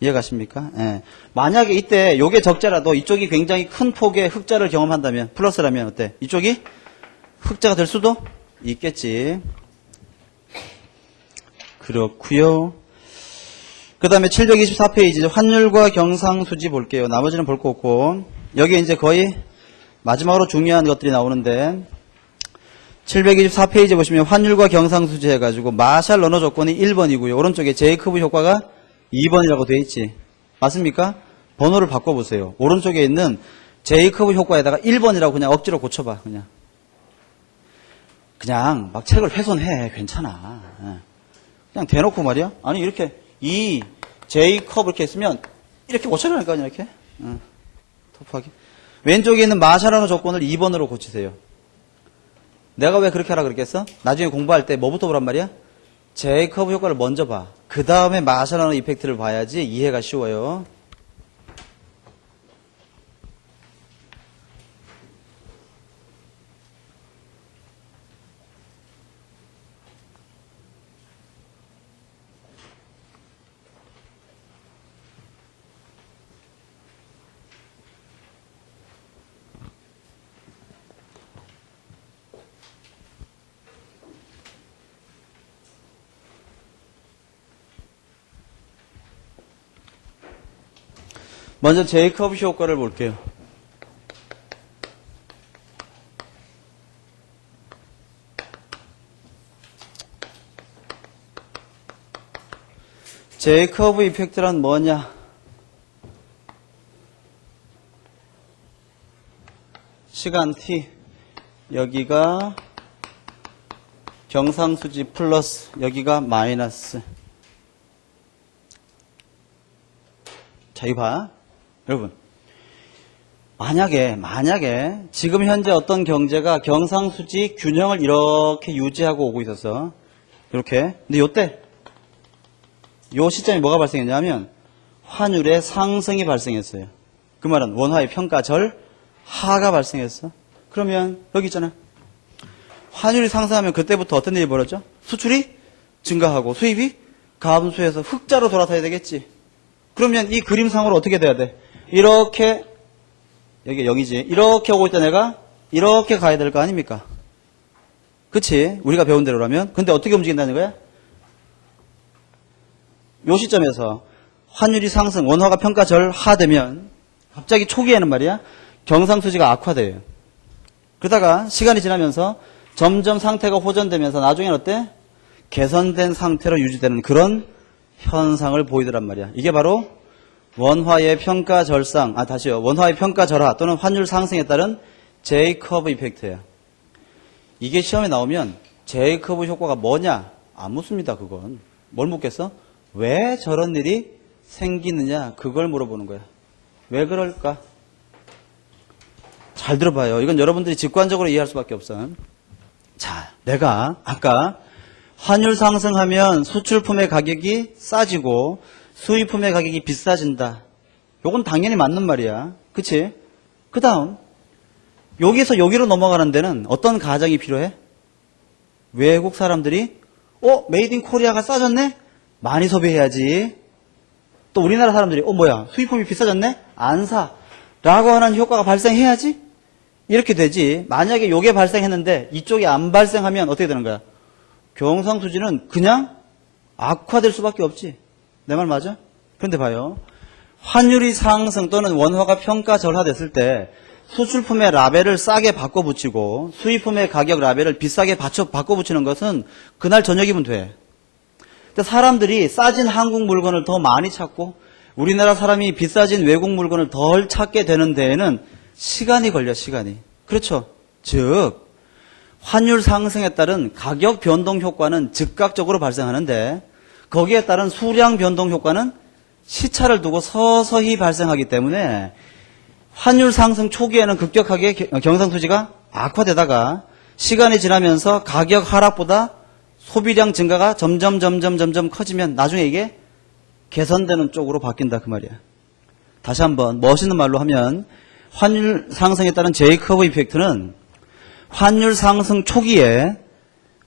이해가십니까? 예. 만약에 이때 요게 적자라도 이쪽이 굉장히 큰 폭의 흑자를 경험한다면, 플러스라면 어때? 이쪽이 흑자가 될 수도 있겠지. 그렇고요. 그 다음에 724페이지 환율과 경상수지 볼게요. 나머지는 볼 거 없고 여기 이제 거의 마지막으로 중요한 것들이 나오는데 724페이지 보시면 환율과 경상수지 해가지고 마샬 러너 조건이 1번이고요. 오른쪽에 제이커브 효과가 2번이라고 되어 있지. 맞습니까? 번호를 바꿔보세요. 오른쪽에 있는 제이커브 효과에다가 1번이라고 그냥 억지로 고쳐봐. 그냥 막 책을 훼손해. 괜찮아. 그냥 대놓고 말이야. 아니 이렇게 이 제이커브 이렇게 했으면 이렇게 고쳐라니까 이렇게. 터프하게. 왼쪽에 있는 마샬러너 조건을 2번으로 고치세요. 내가 왜 그렇게 하라 그랬겠어? 나중에 공부할 때 뭐부터 보란 말이야? 제이커브 효과를 먼저 봐. 그 다음에 마샬러너 이펙트를 봐야지 이해가 쉬워요. 먼저 제이커브 효과를 볼게요. 제이커브 이펙트란 뭐냐? 시간 t, 여기가 경상수지 플러스, 여기가 마이너스. 자, 이거 봐. 여러분. 만약에 지금 현재 어떤 경제가 경상수지 균형을 이렇게 유지하고 오고 있었어. 이렇게. 근데 요때, 요 시점에 뭐가 발생했냐면, 환율의 상승이 발생했어요. 그 말은 원화의 평가절, 하가 발생했어. 그러면 여기 있잖아. 환율이 상승하면 그때부터 어떤 일이 벌어져? 수출이 증가하고 수입이 감소해서 흑자로 돌아서야 되겠지. 그러면 이 그림상으로 어떻게 돼야 돼? 이렇게, 여기 0이지. 이렇게 오고 있던 애가 이렇게 가야 될 거 아닙니까? 그치? 우리가 배운 대로라면. 근데 어떻게 움직인다는 거야? 요 시점에서 환율이 상승, 원화가 평가절하되면 갑자기 초기에는 말이야. 경상수지가 악화돼요. 그러다가 시간이 지나면서 점점 상태가 호전되면서 나중에는 어때? 개선된 상태로 유지되는 그런 현상을 보이더란 말이야. 이게 바로 원화의 평가절상, 원화의 평가절하 또는 환율 상승에 따른 제이커브 이펙트예요. 이게 시험에 나오면 제이커브 효과가 뭐냐? 안 묻습니다, 그건. 뭘 묻겠어? 왜 저런 일이 생기느냐? 그걸 물어보는 거야. 왜 그럴까? 잘 들어봐요. 이건 여러분들이 직관적으로 이해할 수밖에 없어. 자, 내가 아까 환율 상승하면 수출품의 가격이 싸지고 수입품의 가격이 비싸진다. 요건 당연히 맞는 말이야. 그치? 그 다음 여기서 여기로 넘어가는 데는 어떤 가정이 필요해? 외국 사람들이 메이드 인 코리아가 싸졌네? 많이 소비해야지. 또 우리나라 사람들이 뭐야 수입품이 비싸졌네? 안 사. 라고 하는 효과가 발생해야지. 이렇게 되지. 만약에 요게 발생했는데 이쪽이 안 발생하면 어떻게 되는 거야? 경상수지는 그냥 악화될 수밖에 없지. 내 말 맞아? 그런데 봐요. 환율이 상승 또는 원화가 평가절하됐을 때 수출품의 라벨을 싸게 바꿔붙이고 수입품의 가격 라벨을 비싸게 바꿔붙이는 것은 그날 저녁이면 돼. 근데 사람들이 싸진 한국 물건을 더 많이 찾고 우리나라 사람이 비싸진 외국 물건을 덜 찾게 되는 데에는 시간이 걸려, 시간이. 그렇죠. 즉 환율 상승에 따른 가격 변동 효과는 즉각적으로 발생하는데 거기에 따른 수량 변동 효과는 시차를 두고 서서히 발생하기 때문에 환율 상승 초기에는 급격하게 경상수지가 악화되다가 시간이 지나면서 가격 하락보다 소비량 증가가 점점 커지면 나중에 이게 개선되는 쪽으로 바뀐다 그 말이야. 다시 한번 멋있는 말로 하면 환율 상승에 따른 제이커브 이펙트는 환율 상승 초기에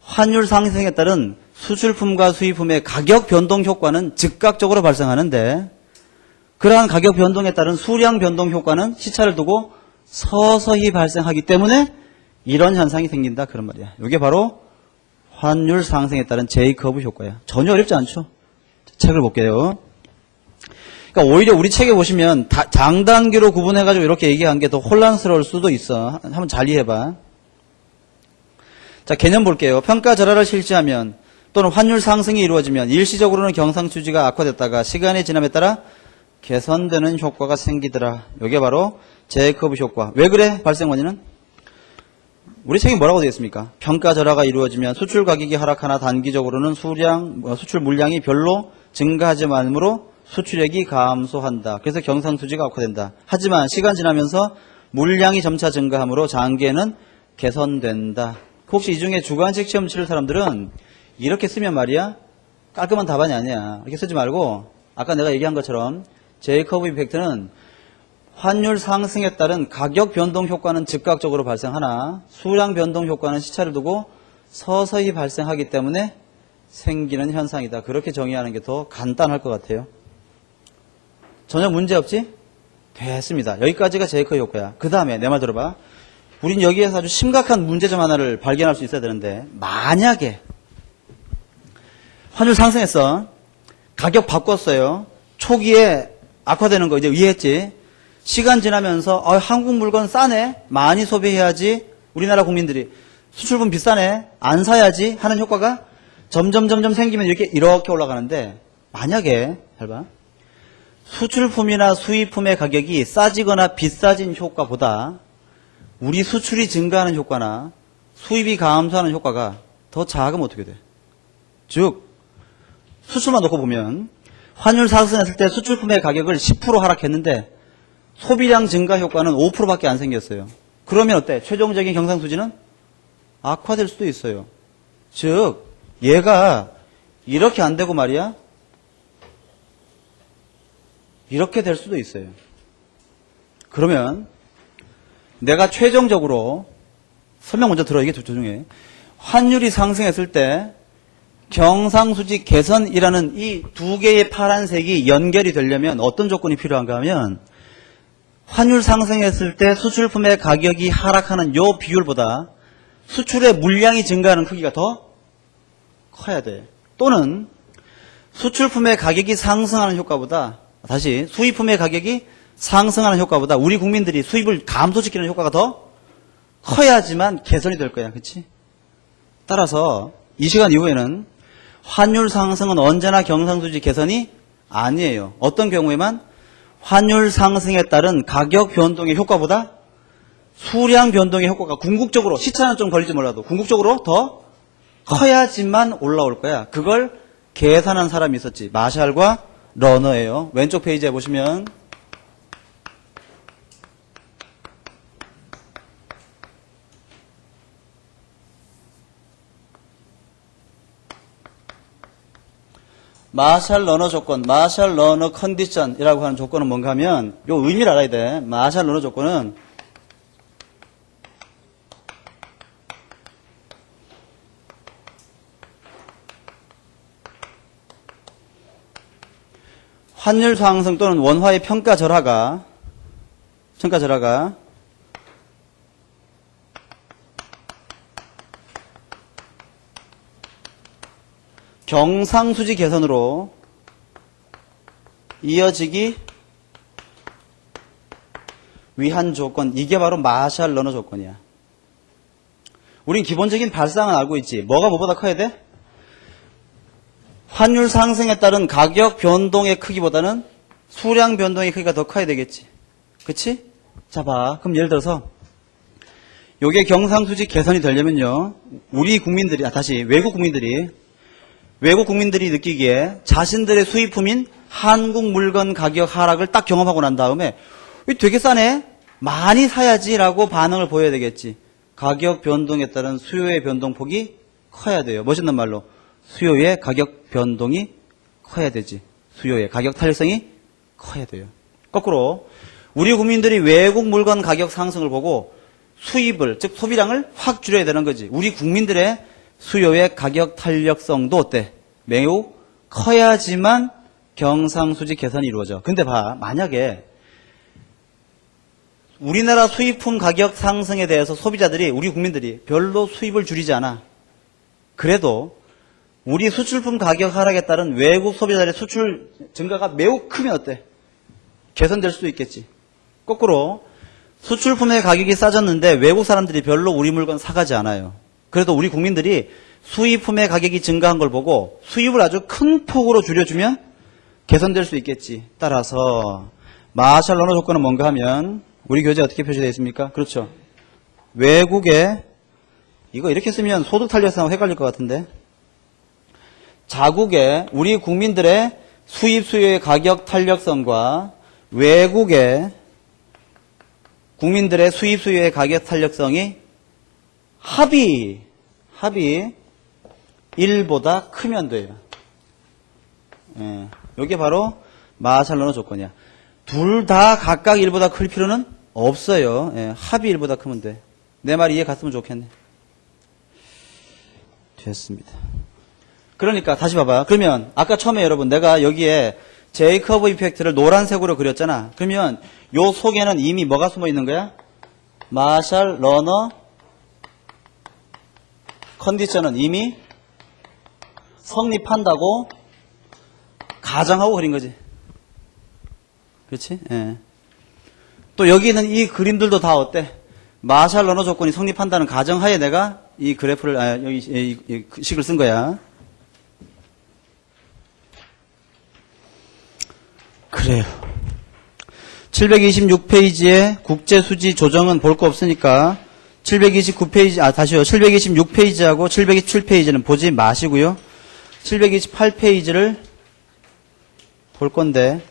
환율 상승에 따른 수출품과 수입품의 가격 변동 효과는 즉각적으로 발생하는데 그러한 가격 변동에 따른 수량 변동 효과는 시차를 두고 서서히 발생하기 때문에 이런 현상이 생긴다 그런 말이야. 이게 바로 환율 상승에 따른 제이커브 효과야. 전혀 어렵지 않죠. 책을 볼게요. 그러니까 오히려 우리 책에 보시면 장단기로 구분해가지고 이렇게 얘기한 게 더 혼란스러울 수도 있어. 한번 잘 이해해봐. 자, 개념 볼게요. 평가절하를 실시하면 또는 환율 상승이 이루어지면 일시적으로는 경상수지가 악화됐다가 시간이 지남에 따라 개선되는 효과가 생기더라. 이게 바로 제이커브 효과. 왜 그래? 발생 원인은? 우리 책이 뭐라고 되어 있습니까? 평가절하가 이루어지면 수출 가격이 하락하나 단기적으로는 수출 물량이 별로 증가하지 않으므로 수출액이 감소한다. 그래서 경상수지가 악화된다. 하지만 시간 지나면서 물량이 점차 증가하므로 장기에는 개선된다. 혹시 이 중에 주관식 시험 치를 사람들은 이렇게 쓰면 말이야 깔끔한 답안이 아니야. 이렇게 쓰지 말고 아까 내가 얘기한 것처럼 제이커브 이펙트는 환율 상승에 따른 가격 변동 효과는 즉각적으로 발생하나 수량 변동 효과는 시차를 두고 서서히 발생하기 때문에 생기는 현상이다. 그렇게 정의하는 게 더 간단할 것 같아요. 전혀 문제 없지? 됐습니다. 여기까지가 제이커브 효과야. 그 다음에 내 말 들어봐. 우린 여기에서 아주 심각한 문제점 하나를 발견할 수 있어야 되는데 만약에 환율 상승했어. 가격 바꿨어요. 초기에 악화되는 거 이제 이해했지? 시간 지나면서 한국 물건 싸네? 많이 소비해야지 우리나라 국민들이 수출품 비싸네? 안 사야지 하는 효과가 점점 생기면 이렇게 올라가는데 만약에 잘 봐. 수출품이나 수입품의 가격이 싸지거나 비싸진 효과보다 우리 수출이 증가하는 효과나 수입이 감소하는 효과가 더 작으면 어떻게 돼? 즉 수출만 놓고 보면 환율 상승했을 때 수출품의 가격을 10% 하락했는데 소비량 증가 효과는 5%밖에 안 생겼어요. 그러면 어때? 최종적인 경상수지는 악화될 수도 있어요. 즉 얘가 이렇게 안 되고 말이야. 이렇게 될 수도 있어요. 그러면 내가 최종적으로 설명 먼저 들어. 이게 조중에 환율이 상승했을 때 경상수지 개선이라는 이 두 개의 파란색이 연결이 되려면 어떤 조건이 필요한가 하면 환율 상승했을 때 수출품의 가격이 하락하는 요 비율보다 수출의 물량이 증가하는 크기가 더 커야 돼. 또는 수출품의 가격이 상승하는 효과보다 다시 수입품의 가격이 상승하는 효과보다 우리 국민들이 수입을 감소시키는 효과가 더 커야지만 개선이 될 거야. 그치? 따라서 이 시간 이후에는 환율 상승은 언제나 경상수지 개선이 아니에요. 어떤 경우에만 환율 상승에 따른 가격 변동의 효과보다 수량 변동의 효과가 궁극적으로 시차는 좀 걸릴지 몰라도 궁극적으로 더 커야지만 올라올 거야. 그걸 계산한 사람이 있었지. 마샬과 러너예요. 왼쪽 페이지에 보시면 마샬 러너 조건, 마샬 러너 컨디션이라고 하는 조건은 뭔가 하면 요 의미를 알아야 돼. 마샬 러너 조건은 환율 상승 또는 원화의 평가 절하가 경상수지 개선으로 이어지기 위한 조건, 이게 바로 마샬 러너 조건이야. 우린 기본적인 발상은 알고 있지. 뭐가 뭐보다 커야 돼? 환율 상승에 따른 가격 변동의 크기보다는 수량 변동의 크기가 더 커야 되겠지. 그치? 자, 봐. 그럼 예를 들어서 요게 경상수지 개선이 되려면요. 우리 국민들이, 다시 외국 국민들이 느끼기에 자신들의 수입품인 한국 물건 가격 하락을 딱 경험하고 난 다음에 되게 싸네? 많이 사야지라고 반응을 보여야 되겠지. 가격 변동에 따른 수요의 변동폭이 커야 돼요. 멋있는 말로 수요의 가격 변동이 커야 되지. 수요의 가격 탄력성이 커야 돼요. 거꾸로 우리 국민들이 외국 물건 가격 상승을 보고 수입을, 즉 소비량을 확 줄여야 되는 거지. 우리 국민들의 수요의 가격 탄력성도 어때? 매우 커야지만 경상수지 개선이 이루어져. 근데 봐, 만약에 우리나라 수입품 가격 상승에 대해서 소비자들이, 우리 국민들이 별로 수입을 줄이지 않아. 그래도 우리 수출품 가격 하락에 따른 외국 소비자들의 수출 증가가 매우 크면 어때? 개선될 수도 있겠지. 거꾸로 수출품의 가격이 싸졌는데 외국 사람들이 별로 우리 물건 사가지 않아요. 그래도 우리 국민들이 수입품의 가격이 증가한 걸 보고 수입을 아주 큰 폭으로 줄여주면 개선될 수 있겠지. 따라서 마샬 러너 조건은 뭔가 하면 우리 교재 어떻게 표시되어 있습니까? 그렇죠. 외국에, 이거 이렇게 쓰면 소득 탄력성 헷갈릴 것 같은데, 자국의 우리 국민들의 수입 수요의 가격 탄력성과 외국의 국민들의 수입 수요의 가격 탄력성이 합이 1보다 크면 돼요. 예, 이게 바로 마샬 러너 조건이야. 둘 다 각각 1보다 클 필요는 없어요. 예, 합이 1보다 크면 돼. 내 말이 이해 갔으면 좋겠네. 됐습니다. 그러니까 다시 봐봐. 그러면 아까 처음에 여러분 내가 여기에 제이커브 이펙트를 노란색으로 그렸잖아. 그러면 요 속에는 이미 뭐가 숨어 있는 거야? 마샬 러너 컨디션은 이미 성립한다고 가정하고 그린 거지. 그렇지? 예. 또 여기 있는 이 그림들도 다 어때? 마샬 러너 조건이 성립한다는 가정하에 내가 이 그래프를, 여기 이 식을 쓴 거야. 그래요. 726페이지에 국제수지 조정은 볼 거 없으니까 729페이지, 다시요. 726페이지하고 727페이지는 보지 마시고요. 728페이지를 볼 건데,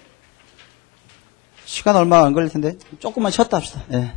시간 얼마 안 걸릴 텐데, 조금만 쉬었다 합시다. 예.